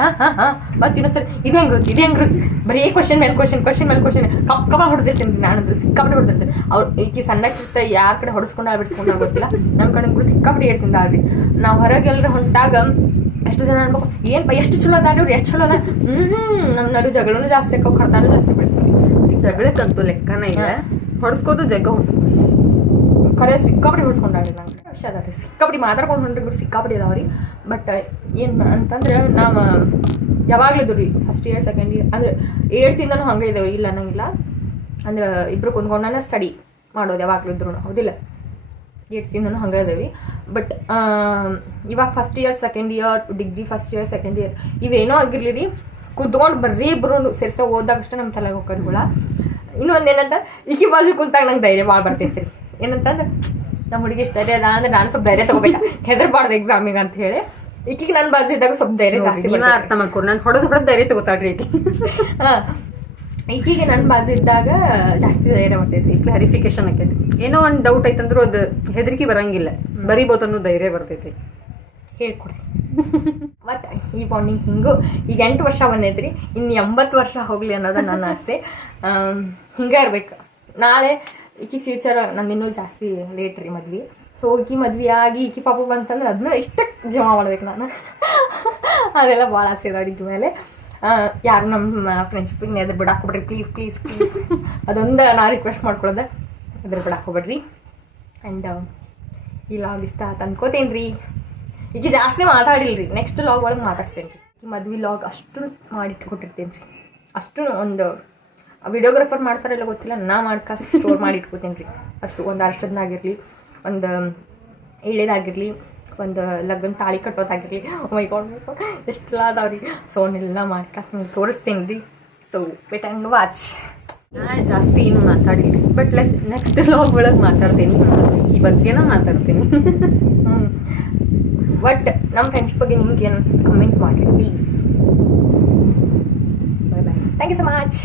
ಮತ್ತೆ ಇನ್ನೊಂದ್ಸರಿ ಇದು ಹೆಂಗೆ ರುಚಿ ಬರೀ ಕ್ವಶನ್ ಮೇಲೆ ಕ್ವಶನ್ ಕಪ್ಪ ಹೊಡೆದಿರ್ತೇನೆ ರೀ ನಾನಂದ್ರೆ ಸಿಕ್ಕಾಪಟ್ಟೆ ಹೊಡೆದಿರ್ತೇನೆ ಅವ್ರು ಈಕಿ ಸಣ್ಣಕ್ಕಿಂತ ಯಾರ ಕಡೆ ಹೊಡೆಸ್ಕೊಂಡು ಬಿಡಿಸ್ಕೊಂಡು ಗೊತ್ತಿಲ್ಲ ನಮ್ಮ ಕಡೆ ಕೂಡ ಸಿಕ್ಕಾಪಟ್ಟೆ ಹೇಳ್ತೀನಿ ಅಲ್ರಿ ನಾವು ಹೊರಗೆ ಎಲ್ಲರೂ ಹೊಂಟಾಗ ಎಷ್ಟು ಜನ ಅನ್ಬೇಕು ಏನಪ್ಪ ಎಷ್ಟು ಚಲೋ ಅದಾರಿ ಅವ್ರು ಎಷ್ಟು ಚಲೋ ಅದ ನಮ್ಮ ನಡು ಜಗಳೂ ಜಾಸ್ತಿ ಆಕವು ಕಡ್ತಾನೂ ಜಾಸ್ತಿ ಬಿಡ್ತೀವಿ ಜಗಳಕ್ಕಂತೂ ಲೆಕ್ಕನ ಇಲ್ಲ ಹೊಡ್ಸ್ಕೋದು ಜಗ್ಗ ಹೊಡ್ಸ್ಕೊ ಖರೆ ಸಿಕ್ಕಾಪಡಿ ಹೊಡ್ಸ್ಕೊಂಡಾಡ್ರಿ ನಂಗೆ ವಿಷಯ ಅದಾವ್ರಿ ಸಿಕ್ಕಾಪಡಿ ಮಾತಾಡ್ಕೊಂಡು ಹೊಂಟ್ರಿ ಸಿಕ್ಕಾಪಡಿ ಅದಾವ್ರಿ ಬಟ್ ಏನು ಅಂತಂದ್ರೆ ನಾವು ಯಾವಾಗಲೂ ಇದ್ದು ರೀ ಫಸ್ಟ್ ಇಯರ್ ಸೆಕೆಂಡ್ ಇಯರ್ ಅಂದರೆ 8th ಇಂದನೂ ಹಂಗೆ ಇದ್ದೇವೆ ಇಲ್ಲ ಅನ್ನಂಗಿಲ್ಲ ಅಂದ್ರೆ ಇಬ್ಬರು ಕುಂದ್ಕೊಂಡೇ ಸ್ಟಡಿ ಮಾಡೋದು ಯಾವಾಗಲೂ ಇದ್ರು ಹೌದಿಲ್ಲ 8th ಇಂದನೂ ಹಂಗೆ ಇದ್ದೇವೆ ಬಟ್ ಇವಾಗ first year second year degree first year second year ಇವೇನೋ ಆಗಿರಲಿ ರೀ ಕುತ್ಕೊಂಡು ಬರ್ರಿ ಇಬ್ಬರು ಸೇರ್ಸ ಓದಾಗಷ್ಟೇ ನಮ್ಮ ತಲೆಗೆ ಹೋಗೋದುಗಳ ಇನ್ನೊಂದು ಏನಂತ ಈಕಿ ಬಾಜು ಕುಂತಾಗ ನಂಗೆ ಧೈರ್ಯ ಭಾಳ ಬರ್ತೈತೆ ರೀ ಏನಂತಂದ್ರೆ ನಮ್ಮ ಹುಡುಗಿ ಎಷ್ಟು ಧೈರ್ಯ ಅದ ಅಂದ್ರೆ ನಾನು ಸ್ವಲ್ಪ ಧೈರ್ಯ ತಗೋಬೇಕಾ ಹೆದರ್ಬಾರ್ದು ಎಕ್ಸಾಮಿಗೆ ಅಂತ ಹೇಳಿ ಈಕಿಗೆ ನನ್ನ ಬಾಜು ಇದ್ದಾಗ ಸ್ವಲ್ಪ ಧೈರ್ಯ ಜಾಸ್ತಿ ಅರ್ಥ ಮಾಡ್ಕೊಂಡು ನಾನು ಹೊಡೆದು ಧೈರ್ಯ ತಗೋತಾಳ್ರಿ ಈಕಿ ಹಾಂ ಈಕಿಗೆ ನನ್ನ ಬಾಜು ಇದ್ದಾಗ ಜಾಸ್ತಿ ಧೈರ್ಯ ಬರ್ತೈತಿ ಕ್ಲಾರಿಫಿಕೇಶನ್ ಆಕೈತಿ ಏನೋ ಒಂದು ಡೌಟ್ ಐತಂದ್ರೂ ಅದು ಹೆದರಿಕೆ ಬರಂಗಿಲ್ಲ ಬರೀಬೋದು ಅನ್ನೋ ಧೈರ್ಯ ಬರ್ತೈತಿ ಹೇಳ್ಕೊಡ್ತೀನಿ ಬಟ್ ಈ ಬಾಂಡಿಂಗ್ ಹಿಂಗೂ ಈಗ 8 ವರ್ಷ ಬಂದೈತ್ರಿ ಇನ್ನು 80 ವರ್ಷ ಹೋಗಲಿ ಅನ್ನೋದು ನನ್ನ ಆಸೆ ಹಿಂಗೆ ಇರ್ಬೇಕು ನಾಳೆ ಈಕಿ ಫ್ಯೂಚರ್ ನಂದು ಇನ್ನೂ ಜಾಸ್ತಿ ಲೇಟ್ ರೀ ಮದ್ವೆ ಸೊ ಈಕಿ ಮದ್ವೆ ಆಗಿ ಈಕಿ ಪಾಪ ಬಂತಂದ್ರೆ ಅದನ್ನ ಇಷ್ಟಕ್ಕೆ ಜಮಾ ಮಾಡ್ಬೇಕು ನಾನು ಅದೆಲ್ಲ ಭಾಳ ಆಸೆ ಇದಾವೆ ಇದ್ರ ಮೇಲೆ ಯಾರು ನಮ್ಮ ಫ್ರೆಂಡ್ಶಿಪ್ಪಿಗೆ ಎದುರು ಬಿಡಾಕ್ ಹೋಗ್ಬಿಡ್ರಿ ಪ್ಲೀಸ್ ಅದೊಂದು ನಾ ರಿಕ್ವೆಸ್ಟ್ ಮಾಡ್ಕೊಳ್ಳೋದು ಎದುರು ಬಿಡಾಕ್ ಹೋಗ್ಬೇಡ್ರಿ ಆ್ಯಂಡ್ ಈ ಲಾಗ್ ಇಷ್ಟ ಆಯ್ತು ಅನ್ಕೋತೇನೆ ರೀ ಈಗ ಜಾಸ್ತಿ ಮಾತಾಡಿಲ್ರಿ ನೆಕ್ಸ್ಟ್ ಲಾಗ್ ಒಳಗೆ ಮಾತಾಡ್ತೇನೆ ರೀ ಈ ಮದ್ವೆ ಲಾಗ್ ಅಷ್ಟು ಮಾಡಿಟ್ಕೊಟ್ಟಿರ್ತೇನೆ ರೀ ಅಷ್ಟು ಒಂದು ವಿಡಿಯೋಗ್ರಾಫರ್ ಮಾಡ್ತಾರಲ್ಲ ಗೊತ್ತಿಲ್ಲ ನಾ ಮಾಡ್ಕಾಸಿ ಸ್ಟೋರ್ ಮಾಡಿ ಇಟ್ಕೋತೀನಿ ರೀ ಅಷ್ಟು ಒಂದು ಅರ್ಶದನ್ನಾಗಿರಲಿ ಒಂದು ಎಳ್ಳೇದಾಗಿರಲಿ ಒಂದು ಲಗ್ನ ತಾಳಿ ಕಟ್ಟೋದಾಗಿರಲಿ ಮೈಕೊಂಡು ಎಷ್ಟೆಲ್ಲ ಅದಾವ್ರಿ ಸೊ ಅವನ್ನೆಲ್ಲ ಮಾಡ್ಕಾಸಿ ನಿಮ್ಗೆ ತೋರಿಸ್ತೀನಿ ರೀ ಸೊ ವೇಟ್ ಆ್ಯಂಡ್ ವಾಚ್ ನಾನು ಜಾಸ್ತಿ ಏನು ಮಾತಾಡಿರಿ ಬಟ್ ನೆಕ್ಸ್ಟ್ ಲಾಗ್ ಒಳಗೆ ಮಾತಾಡ್ತೀನಿ ಈ ಬಗ್ಗೆನ ಮಾತಾಡ್ತೀನಿ ಬಟ್ ನಮ್ಮ ಫ್ರೆಂಡ್ಸ್ ಬಗ್ಗೆ ನಿಮ್ಗೆ ಏನು ಅನ್ಸುತ್ತೆ ಕಮೆಂಟ್ ಮಾಡಿ please bye thank you so much